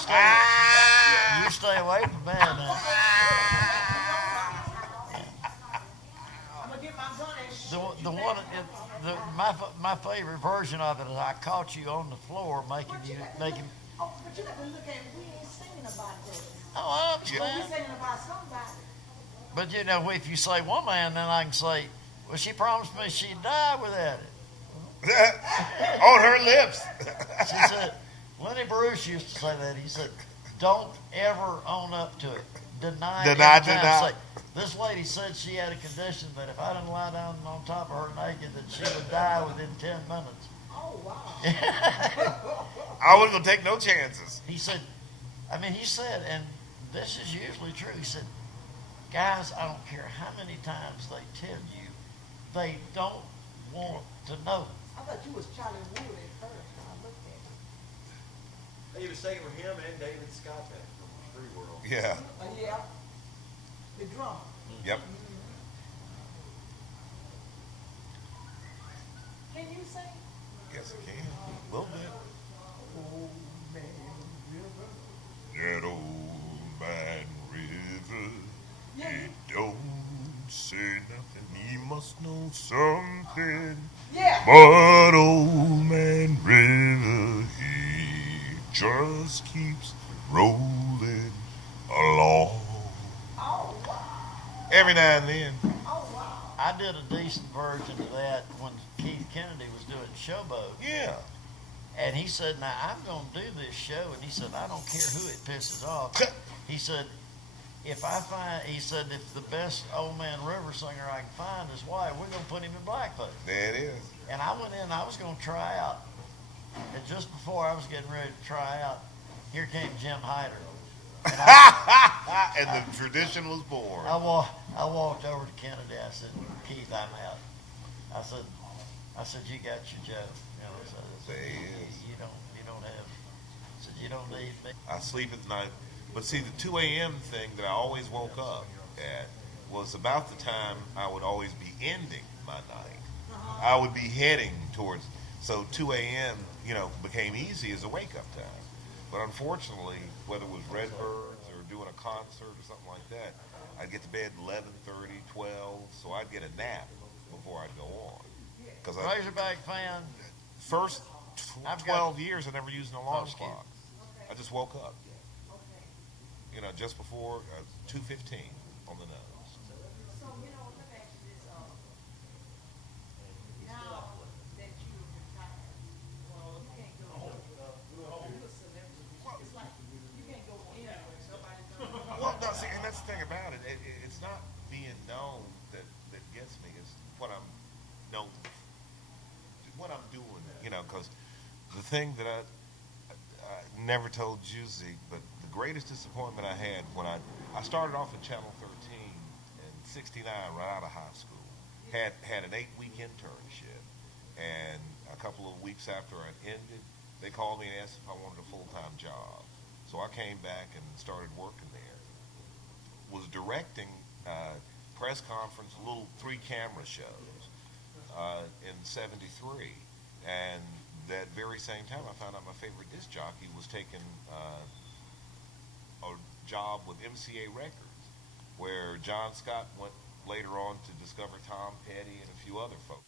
stay away from that now. I'm gonna get my gun and shoot The you one, back. my favorite version of it is I caught you on the floor making. But you got to look at we ain't singing about this. Oh, I We're understand. singing about somebody. But if you say one man, then I can say, well, she promised me she'd die without it. On her lips. She said, Lenny Bruce used to say that. He said, don't ever own up to it. Deny it. Deny, every time. deny. Say, this lady said she had a condition that if I didn't lie down on top of her naked, that she would die within 10 minutes. Oh, wow. I wasn't going to take no chances. He said, and this is usually true. He said, guys, I don't care how many times they tell you, they don't want to know. I thought you was Charlie Wood at first when I looked at you. He was singing for him and David Scott back from Free World. Yeah. Yeah. The drum. Yep. Can you sing? Yes, I can. A little bit. Old Man River. That old man river, Yeah. he don't say nothing. He must know something. Yeah. But old man river, he just keeps rolling along. Oh, wow. Every now and then. Oh, wow. I did a decent version of that when Keith Kennedy was doing Showboat. Yeah. And he said, now I'm going to do this show. And he said, I don't care who it pisses off. He said, if the best Old Man River singer I can find is white, we're going to put him in blackface. There it is. And I went in, I was going to try out. And just before I was getting ready to try out, here came Jim Hyder. And the tradition was born. I walked over to Kennedy. I said, Keith, I'm out. I said, you got your joke. There he is. You don't have. I said, you don't need me. I sleep at night. But see, the 2 a.m. thing that I always woke up at was about the time I would always be ending my night. I would be heading towards, so 2 a.m., became easy as a wake-up time. But unfortunately, whether it was Redbirds or doing a concert or something like that, I'd get to bed 11:30, 12, so I'd get a nap before I'd go on. Because Razorback fan. first I've got- 12 years I never used an alarm Oh, clock. Okay. I just woke up, Okay. just before 2:15 on the nose. So, let me ask you this, now that you're retired, you can't go, you're a celebrity. It's like, you can't go anywhere, somebody knows. Well, no, see, and that's the thing about it. It's not being known that gets me. It's what I'm known, what I'm doing. Because the thing that I never told you, Zeke, but the greatest disappointment I had when I started off at Channel 13 in '69, right out of high school. Had an 8-week internship, and a couple of weeks after it ended, they called me and asked if I wanted a full-time job. So I came back and started working there. Was directing press conference, little 3-camera shows in '73, and that very same time I found out my favorite disc jockey was taking a job with MCA Records, where John Scott went later on to discover Tom Petty and a few other folks.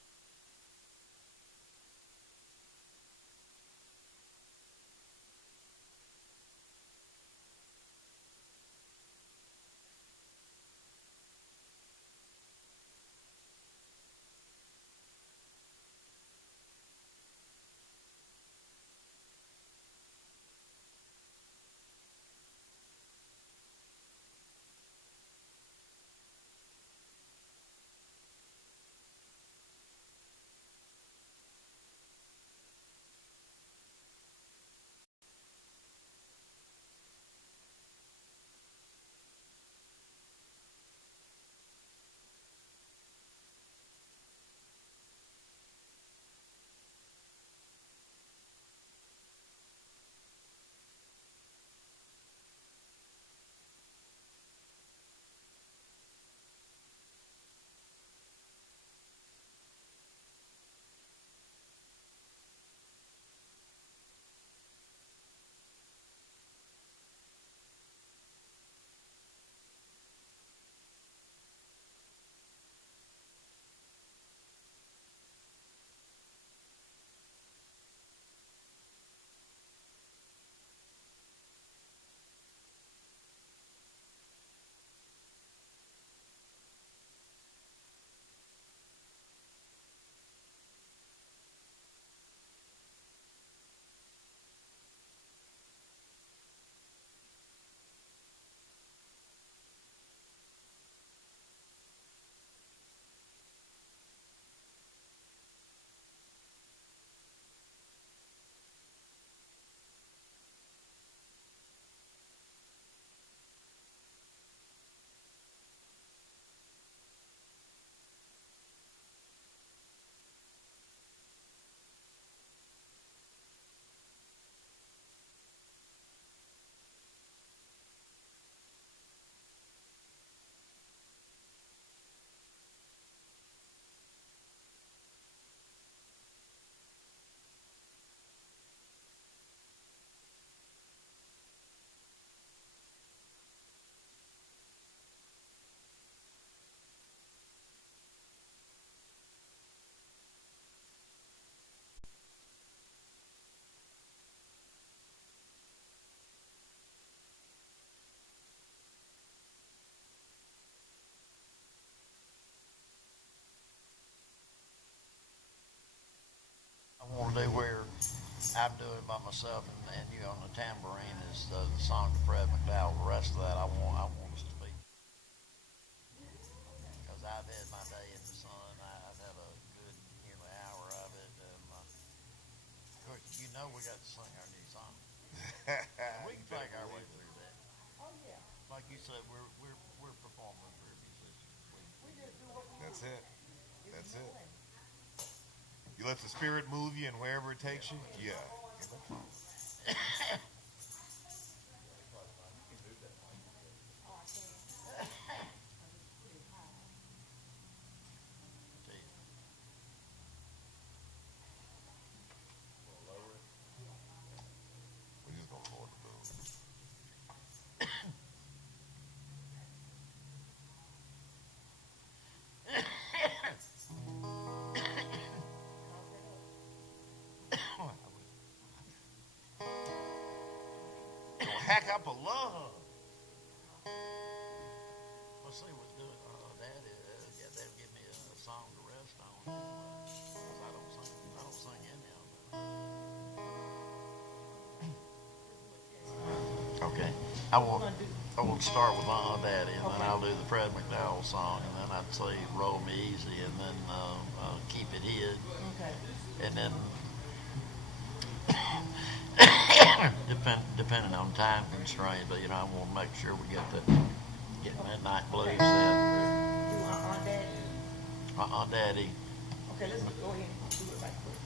I want to do where I'm doing it by myself and you on the tambourine is the song to Fred McDowell. The rest of that I want us to be. Because I've had my day in the sun. I've had a good nearly hour of it. Of course, we got to sing our new song. We can take our way through that. Oh, yeah. Like you said, we're performers. We're musicians. We just do what we That's do. it. That's it. You let the spirit move you, and wherever it takes you, yeah. Oh, I can't. It's pretty high. Tell you. We're just gonna lower the boom. heck up a love. Let's see what's doing. Daddy, yeah, they'll give me a song to rest on. 'Cause I don't sing any of them. Okay. I will start with Daddy, and then I'll do the Fred McDowell song, and then I'd say Roll Me Easy, and then Keep It Hid. Okay. And then depending on time constraint, but I want to make sure we get Midnight Blues in. Do Aunt Daddy. Daddy. Okay, let's go ahead and do it right quick.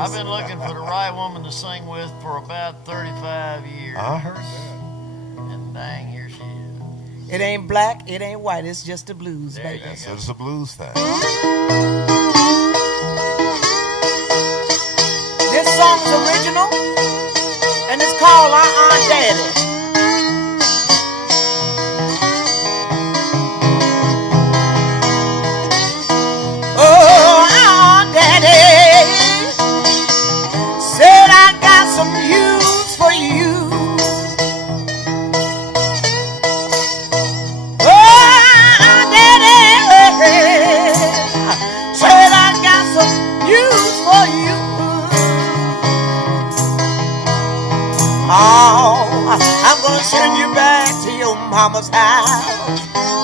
I've been looking for the right woman to sing with for about 35 years. I heard that. And dang, here she is. It ain't black, it ain't white, it's just the blues, There baby. you Yes, go. it's a blues thing. This song is original, and it's called Aunt Daddy. Oh, Aunt Daddy said I got some news for you. Oh, Aunt Daddy said I got some news for you. Oh, I'm gonna send you back to your mama's house.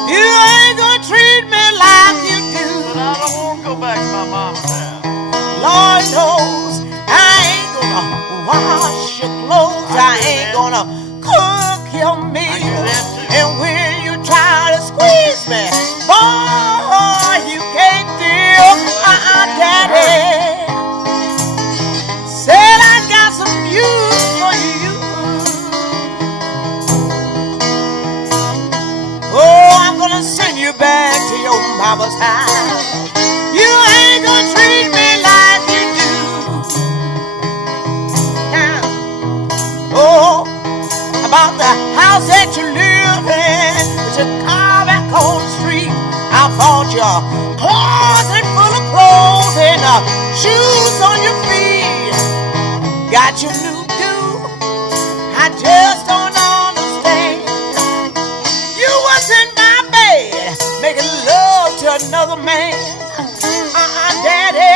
You ain't gonna treat me like you do. But I don't want to go back to my mama's house. Lord knows I ain't gonna wash your clothes. I ain't gonna cook your meal. And when you try to squeeze me, boy, you can't deal. Daddy said I got some news for you. Oh, I'm gonna send you back to your mama's house. You ain't gonna treat me like you do. Now, oh, about the house that you live in, it's a car back on the street. I bought you a closet full of clothes and shoes on your feet. Got your new do. I just don't understand. You was in my bed, making love to another man. Daddy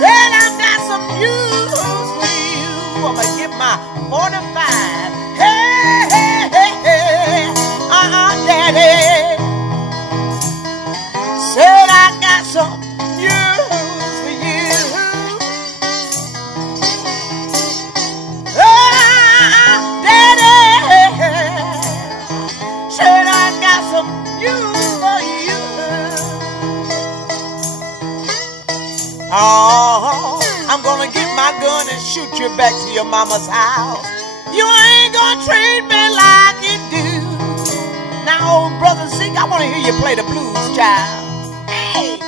said I've got some news for you. I'm gonna get my 45. Hey, hey, hey, hey. Daddy said I got some news for you. Daddy said I got some news for you. Oh, I'm gonna get my gun and shoot you back to your mama's house. You ain't gonna treat me like you do. Now, old brother Zeke, I wanna hear you play the blues, child. Hey!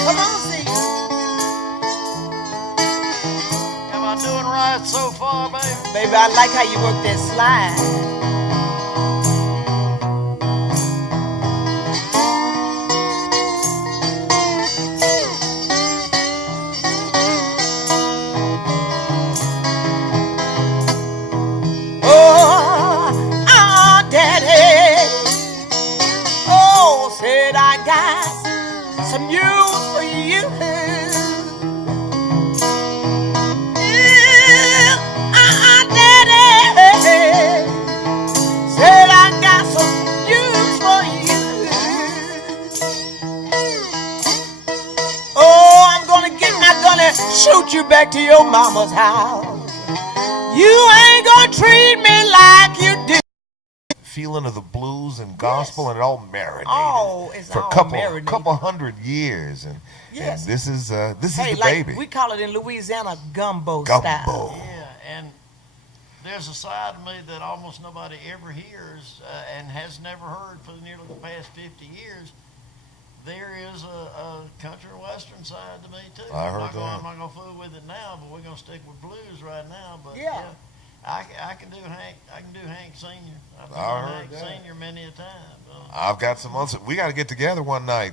Come on, Zeke. Am I doing right so far, baby? Baby, I like how you work that slide. Said I got some news for you. Daddy said I got some news for you. Oh, I'm gonna get my gun and shoot you back to your mama's house. You ain't gonna treat me like you do. Feeling of the blues and gospel, yes. And it all marinated. Oh, it's for all a couple 100 years, and, yes. And this is the like baby. We call it in Louisiana gumbo style. Yeah, and there's a side of me that almost nobody ever hears and has never heard for nearly the past 50 years. There is a country and western side to me too. I heard that. I'm not gonna fool with it now, but we're gonna stick with blues right now. But yeah. I can do Hank Senior. I've done Hank Senior many a time. I've got some others. We got to get together one night.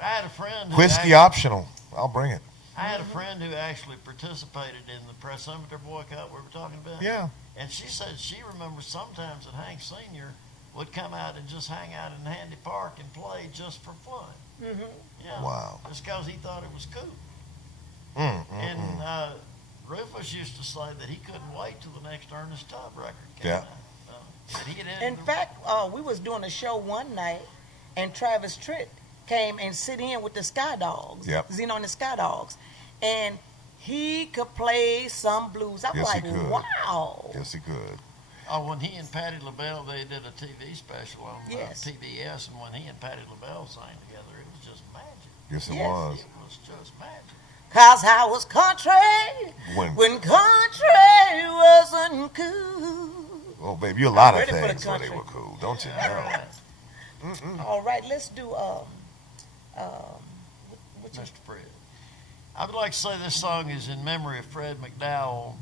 I had a friend. Whiskey optional. I'll bring it. I had a friend who actually participated in the press cemetery boycott we were talking about. Yeah. And she said she remembers sometimes that Hank Senior would come out and just hang out in Handy Park and play just for fun. Mm-hmm. Yeah. Wow. Just because he thought it was cool. And Rufus used to say that he couldn't wait till the next Ernest Tubb record came yeah. out. In fact, we was doing a show one night, and Travis Tritt came and sit in with the Sky Dogs. Yep. Zeno and the Sky Dogs. And he could play some blues. I was yes, like, he could. wow. Yes, he could. Oh, when he and Patti LaBelle, they did a TV special on yes. PBS, and when he and Patti LaBelle sang together, it was just magic. Yes, it was. It was just magic. 'Cause I was country when country wasn't cool. Oh, baby, you're a lot of things when they were cool, don't you know? All right, let's do Mr. Fred. I would like to say this song is in memory of Fred McDowell,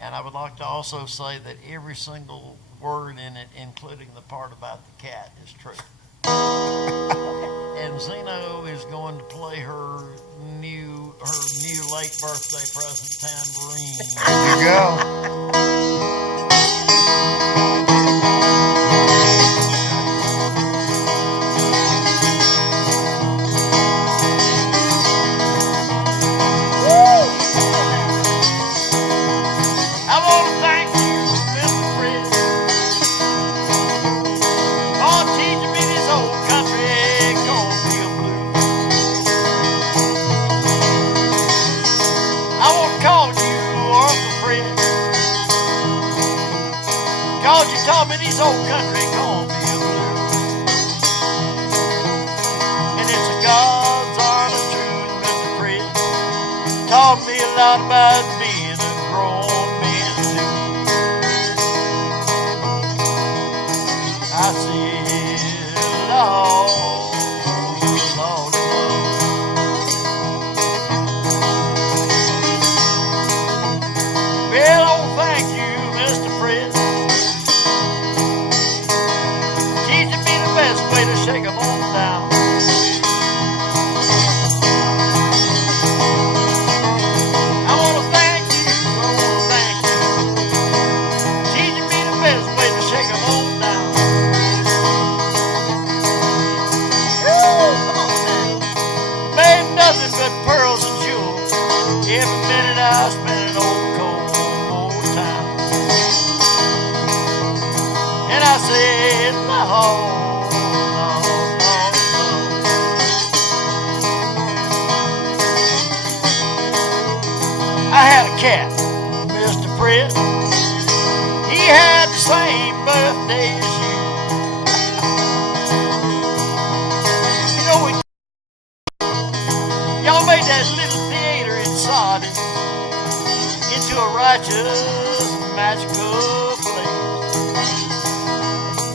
and I would like to also say that every single word in it, including the part about the cat, is true. And Zeno is going to play her new late birthday present tambourine. There you go. Taught me these old country cornfield blues. And it's a God's honest truth, Mr. Fred. Taught me a lot about being a grown man too. I said, Lord, Lord, Lord. Well, oh, thank you, Mr. Fred. Best way to shake 'em on down. I wanna thank you, teaching me the best way to shake 'em on down. Woo, come on now. Made nothing but pearls and jewels. Every minute I spent in old cold town. And I said, Lord, I had a cat, Mr. Fred. same birthday as you. You know, y'all made that little theater in Sardis into a righteous, magical place.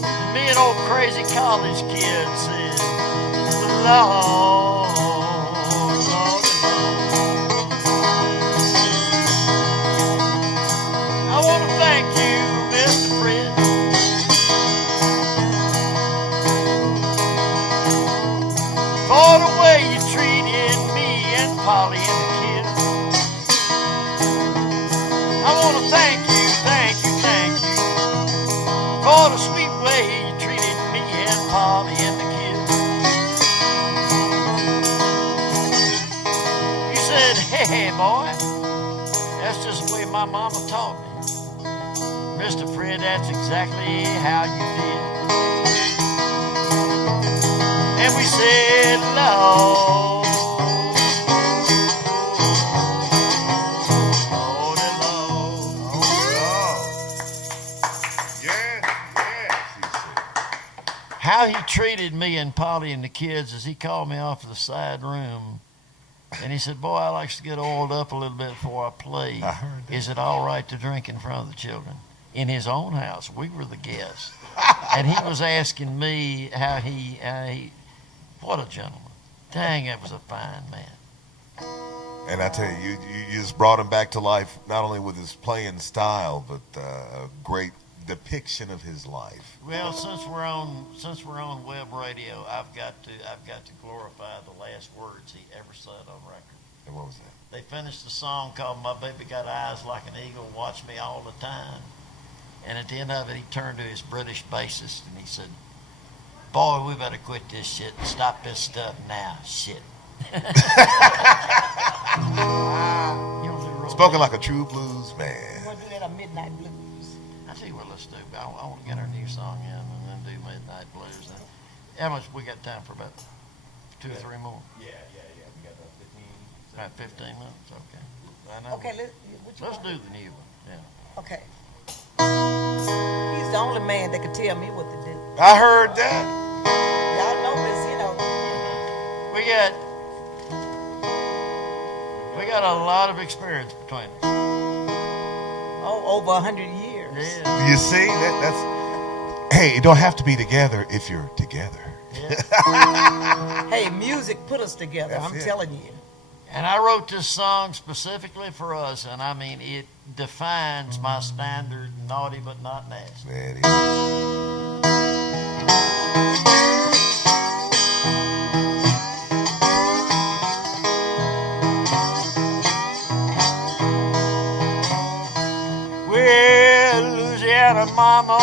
And me and old crazy college kid said, Lord, Lord, Lord. I want to thank you, Mr. Fred, for the way you treated me and Polly and the kids. I want to thank you, thank you, thank you, for the sweet way you treated me and Polly and the kids. You said, hey, boy, that's just the way my mama taught me. Mr. Fred, that's exactly how you did. And we said, Lord, Lord, Lord. Oh, yes, yes, he said. How he treated me and Polly and the kids is he called me off to the side room and he said, boy, I like to get oiled up a little bit before I play. I heard that. Is it all right to drink in front of the children? In his own house. We were the guests. And he was asking me how he, what a gentleman. Dang, that was a fine man. And I tell you, you just brought him back to life, not only with his playing style, but a great depiction of his life. Well, since we're on web radio, I've got to glorify the last words he ever said on record. And what was that? They finished the song called My Baby Got Eyes Like an Eagle, Watch Me All the Time. And at the end of it, he turned to his British bassist and he said, boy, we better quit this shit and stop this stuff now. Shit. Spoken like a true blues man. We're doing a midnight blues. I see what let's do. I want to get our new song in and then do Midnight Blues. And how much we got time for? About 2 or 3 more? Yeah. We got about 15. About 15 minutes? Okay. I know. Okay, Let's do the new one. Yeah. Okay. He's the only man that can tell me what to do. I heard that. Y'all know this, you know. We got a lot of experience between us. Oh, over 100 years. Yeah. You see, that's. Hey, you don't have to be together if you're together. Yeah. Hey, music put us together. That's I'm it. telling you. And I wrote this song specifically for us, and I mean, it defines my standard naughty but not nasty. Man, he- Well, Louisiana mama,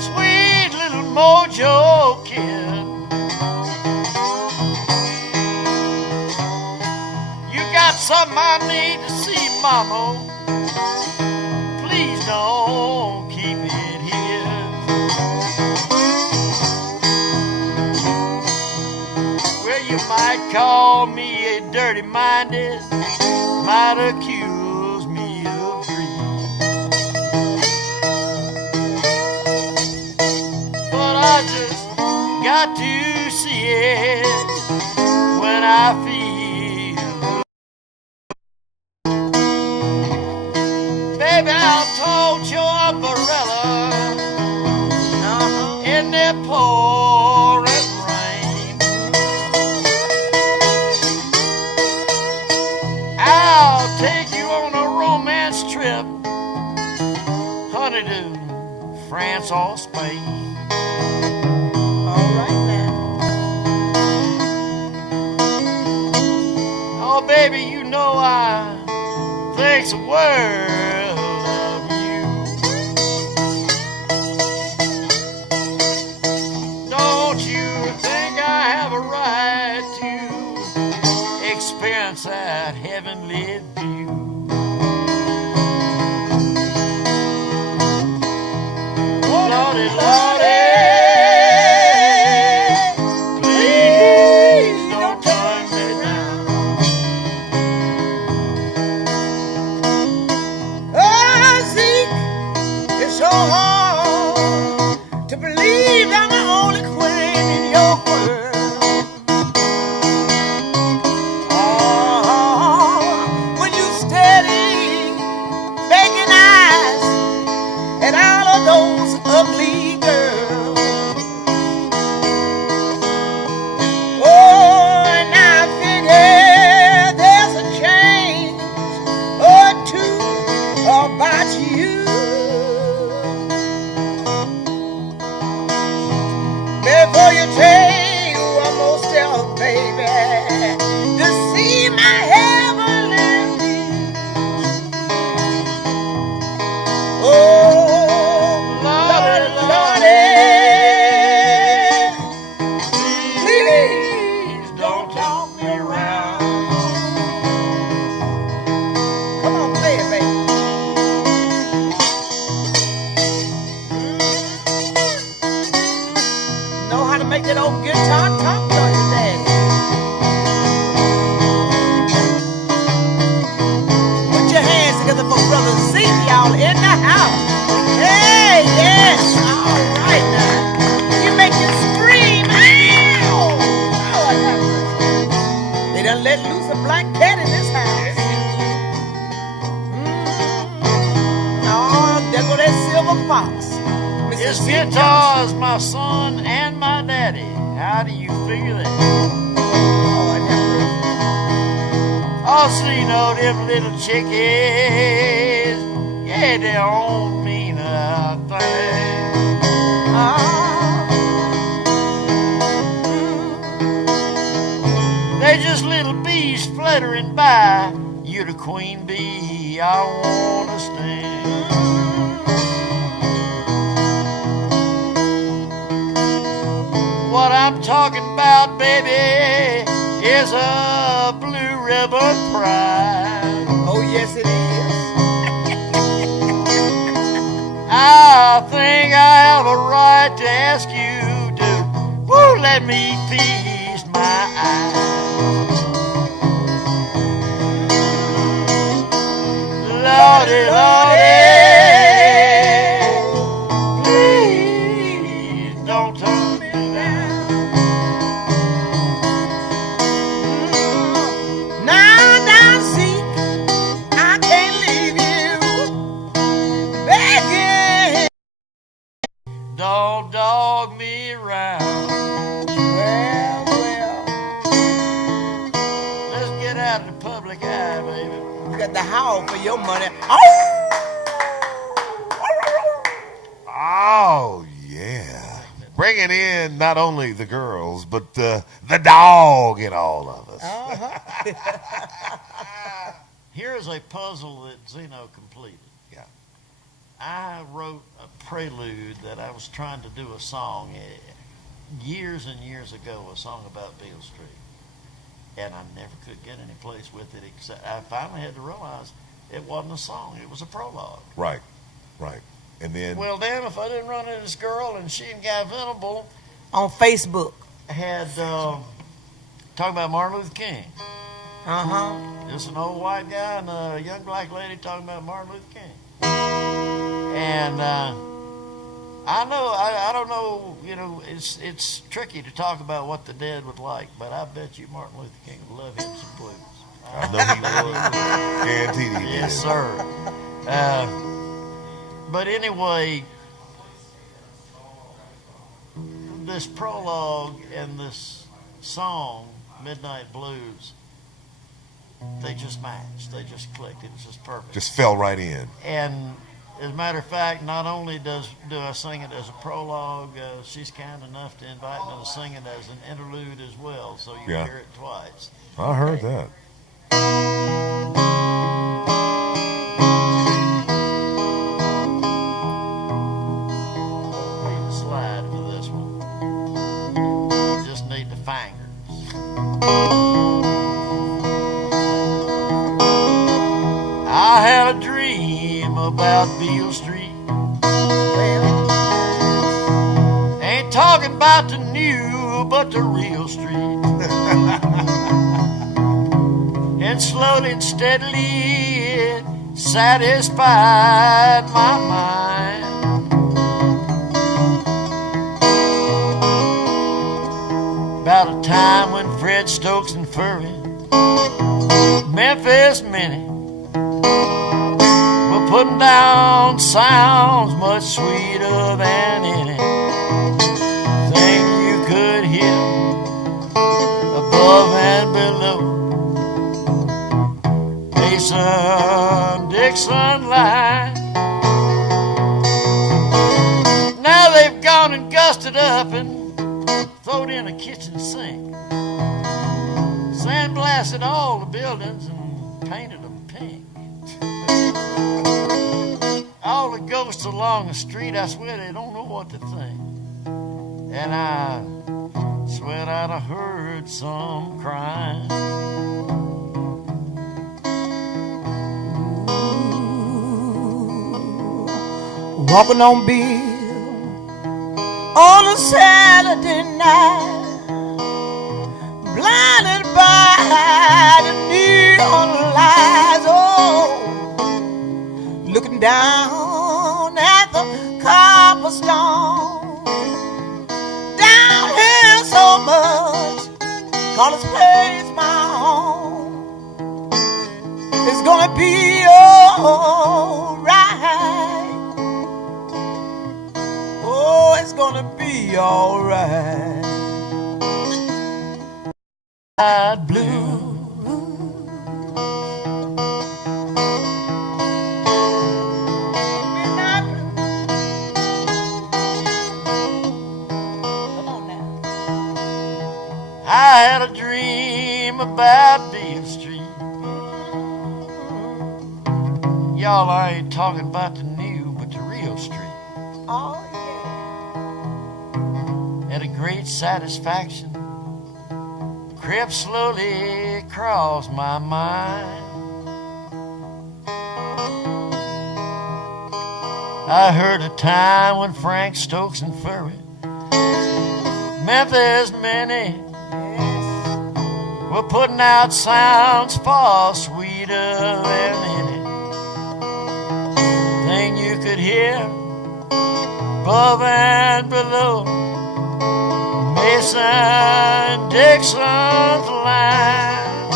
sweet little mojo kid, you got something I need to see, mama. Please don't keep it hid. Well, you might call me a dirty-minded, might accuse me of greed, but I just got to see it when I feel. Baby, I'll tote your umbrella in that pouring rain. I'll take you on a romance trip, honey, to France or Spain. All right now. Oh, baby, you know I think the world of you. Don't you think I have a right to experience that heavenly view? Lordy, Lordy, please don't turn me down. Oh, Zeke, believe I'm the only queen in your world. Oh, when you steady begging eyes at all of those ugly girls. Oh, and I figure there's a change or two about you. Before you take one more step, baby, to see my heavenly view. Oh, Lordy, Lordy, please don't talk me around. Come on, play it, baby. Know how to make that old guitar talk to you, Daddy. Put your hands together for Brother Zeke, y'all, in the house. Hey, yes, all right now. You make you scream, ow! Lord have mercy. They done let loose a black cat in this house. Oh, there go that silver fox. This Zeke Johnson. guitar's my son and my daddy. How do you figure that? Lord have mercy. Oh, so you know them little chickies. Yeah, they don't mean nothing. They're just little bees fluttering by. You're the queen bee I wanna sting. What I'm talking about, baby, is a blue ribbon pride. Oh, yes, it is. I think I have a right to ask you to let me feast my eyes. Lordy, Lordy, please don't turn me down. Now, Zeke, I can't leave you begging. Don't dog me around. Well, Let's get out of the public eye, baby. you got the howl for your money. Oh, yeah. Bringing in not only the girls, but the dog in all of us. Here is a puzzle that Zeno completed. Yeah. I wrote a prelude that I was trying to do a song years and years ago, a song about Beale Street. And I never could get any place with it except I finally had to realize it wasn't a song, it was a prologue. Right, right. And then, Well, damn, if I didn't run into this girl and she and Guy Venable On Facebook. had talking about Martin Luther King. Just an old white guy and a young black lady talking about Martin Luther King. And I don't know, it's tricky to talk about what the dead would like, but I bet you Martin Luther King would love him some blues. I know he would. Guaranteed he did. Yes, sir. But anyway, this prologue and this song, Midnight Blues, they just matched. They just clicked. It was just perfect. Just fell right in. And as a matter of fact, not only do I sing it as a prologue, she's kind enough to invite me to sing it as an interlude as well, so you Yeah. hear it twice. I heard that. Need to slide for this one. Just need the fingers. I had a dream about Beale Street. Ain't talking about the new, but the real street. And slowly and steadily it satisfied my mind. time when Fred Stokes and Furry, Memphis Minnie, were putting down sounds much sweeter than anything you could hear above and below. Mason-Dixon line. Now they've gone and gusted up and throwed in a kitchen sink, sandblasted all the buildings and painted them pink. All the ghosts along the street, I swear they don't know what to think. And I swear I'd have heard some crying. Walking on Bill on a Saturday night, blinded by the neon lights. Oh, looking down at the cobblestone, down here so much, call this place my home. It's gonna be alright. Oh, it's gonna be alright. Blue. Come on now. I had a dream about Beale Street. Y'all, I ain't talking about the new, but the real street. Oh, And a great satisfaction crept slowly across my mind. I heard a time when Frank Stokes and Furry, Memphis Minnie, were putting out sounds far sweeter than anything you could hear above and below. Mason-Dixon's line.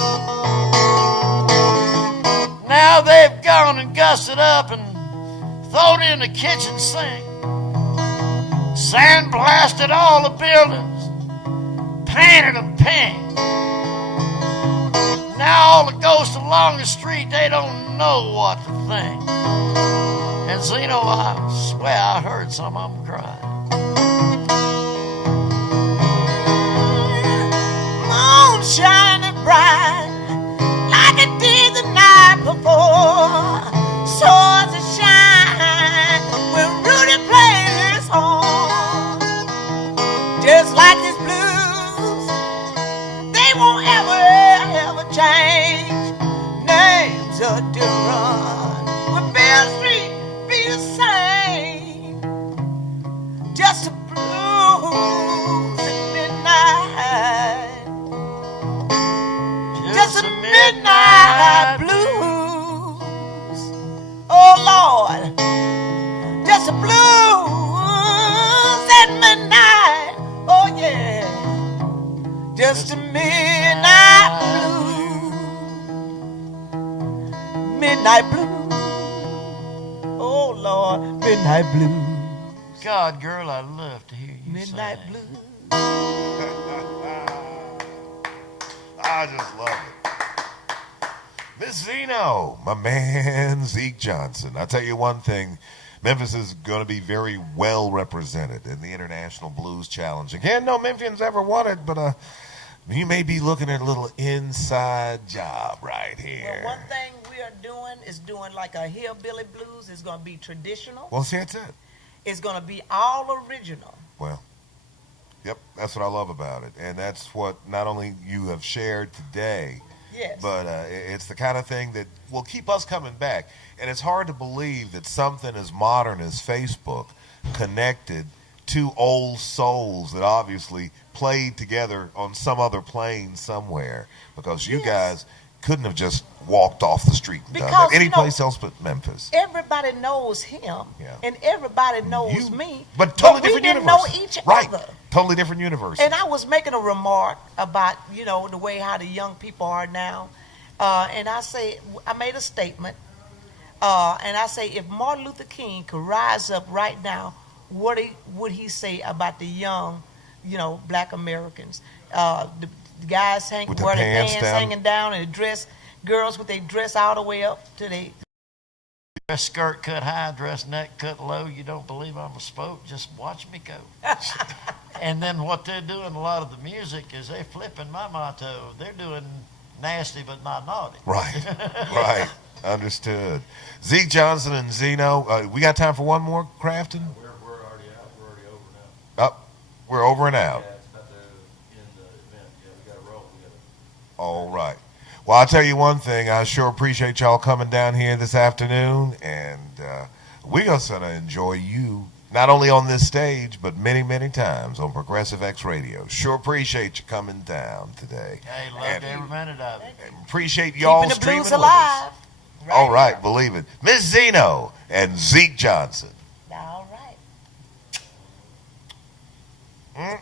Now they've gone and gusted up and thrown in the kitchen sink, sandblasted all the buildings, painted them pink. Now all the ghosts along the street, they don't know what to think. And Zeno, I swear I heard some of them crying. shining bright like it did the night before. So as it shine when Rudy plays his horn. Just like his blues, they won't ever change. Names are different, but Beale Street be the same. Just a blues at midnight. Just a midnight blues. Oh Lord, just a blues at midnight. Oh yeah, just a midnight blues. Midnight blues. Oh Lord, midnight blues. God, girl, I'd love to hear you Midnight sing. blues. I just love it. Miss Zeno, my man Zeke Johnson. I'll tell you one thing, Memphis is going to be very well represented in the International Blues Challenge. Again, no Memphians ever won it, but you may be looking at a little inside job right here. Well, one thing we are doing is doing like a hillbilly blues. It's going to be traditional. Well, see, that's it. It's going to be all original. Well, yep, that's what I love about it. And that's what not only you have shared today, Yes. but it's the kind of thing that will keep us coming back. And it's hard to believe that something as modern as Facebook connected two old souls that obviously played together on some other plane somewhere, because you Yes. guys couldn't have just walked off the street and done Because, that any place else but Memphis. Everybody knows him, Yeah. and everybody knows You- me. but totally we different didn't universe. know each Right. other. Totally different universe. And I was making a remark about, the way how the young people are now. And I made a statement. And I say, if Martin Luther King could rise up right now, what would he say about the young, black Americans? The guys With the wear their pants pants down. hanging down and girls with their dress all the way up to their. Dress skirt cut high, dress neck cut low. You don't believe I'm a spoke? Just watch me go. And then what they're doing, a lot of the music, is they're flipping my motto. They're doing nasty but not naughty. Right, right. Understood. Zeke Johnson and Zeno. We got time for one more, Crafton? We're already out. We're already over now. Up. We're over and out. Yeah, it's about to end the event. Yeah, we got to roll. We got to. All right. Well, I'll tell you one thing. I sure appreciate y'all coming down here this afternoon, and we're going to enjoy you not only on this stage, but many, many times on Progressive X Radio. Sure appreciate you coming down today. Hey, loved every minute of it. And appreciate y'all Keeping the streaming blues with alive. us. All right, believe it. Miss Zeno and Zeke Johnson. All right.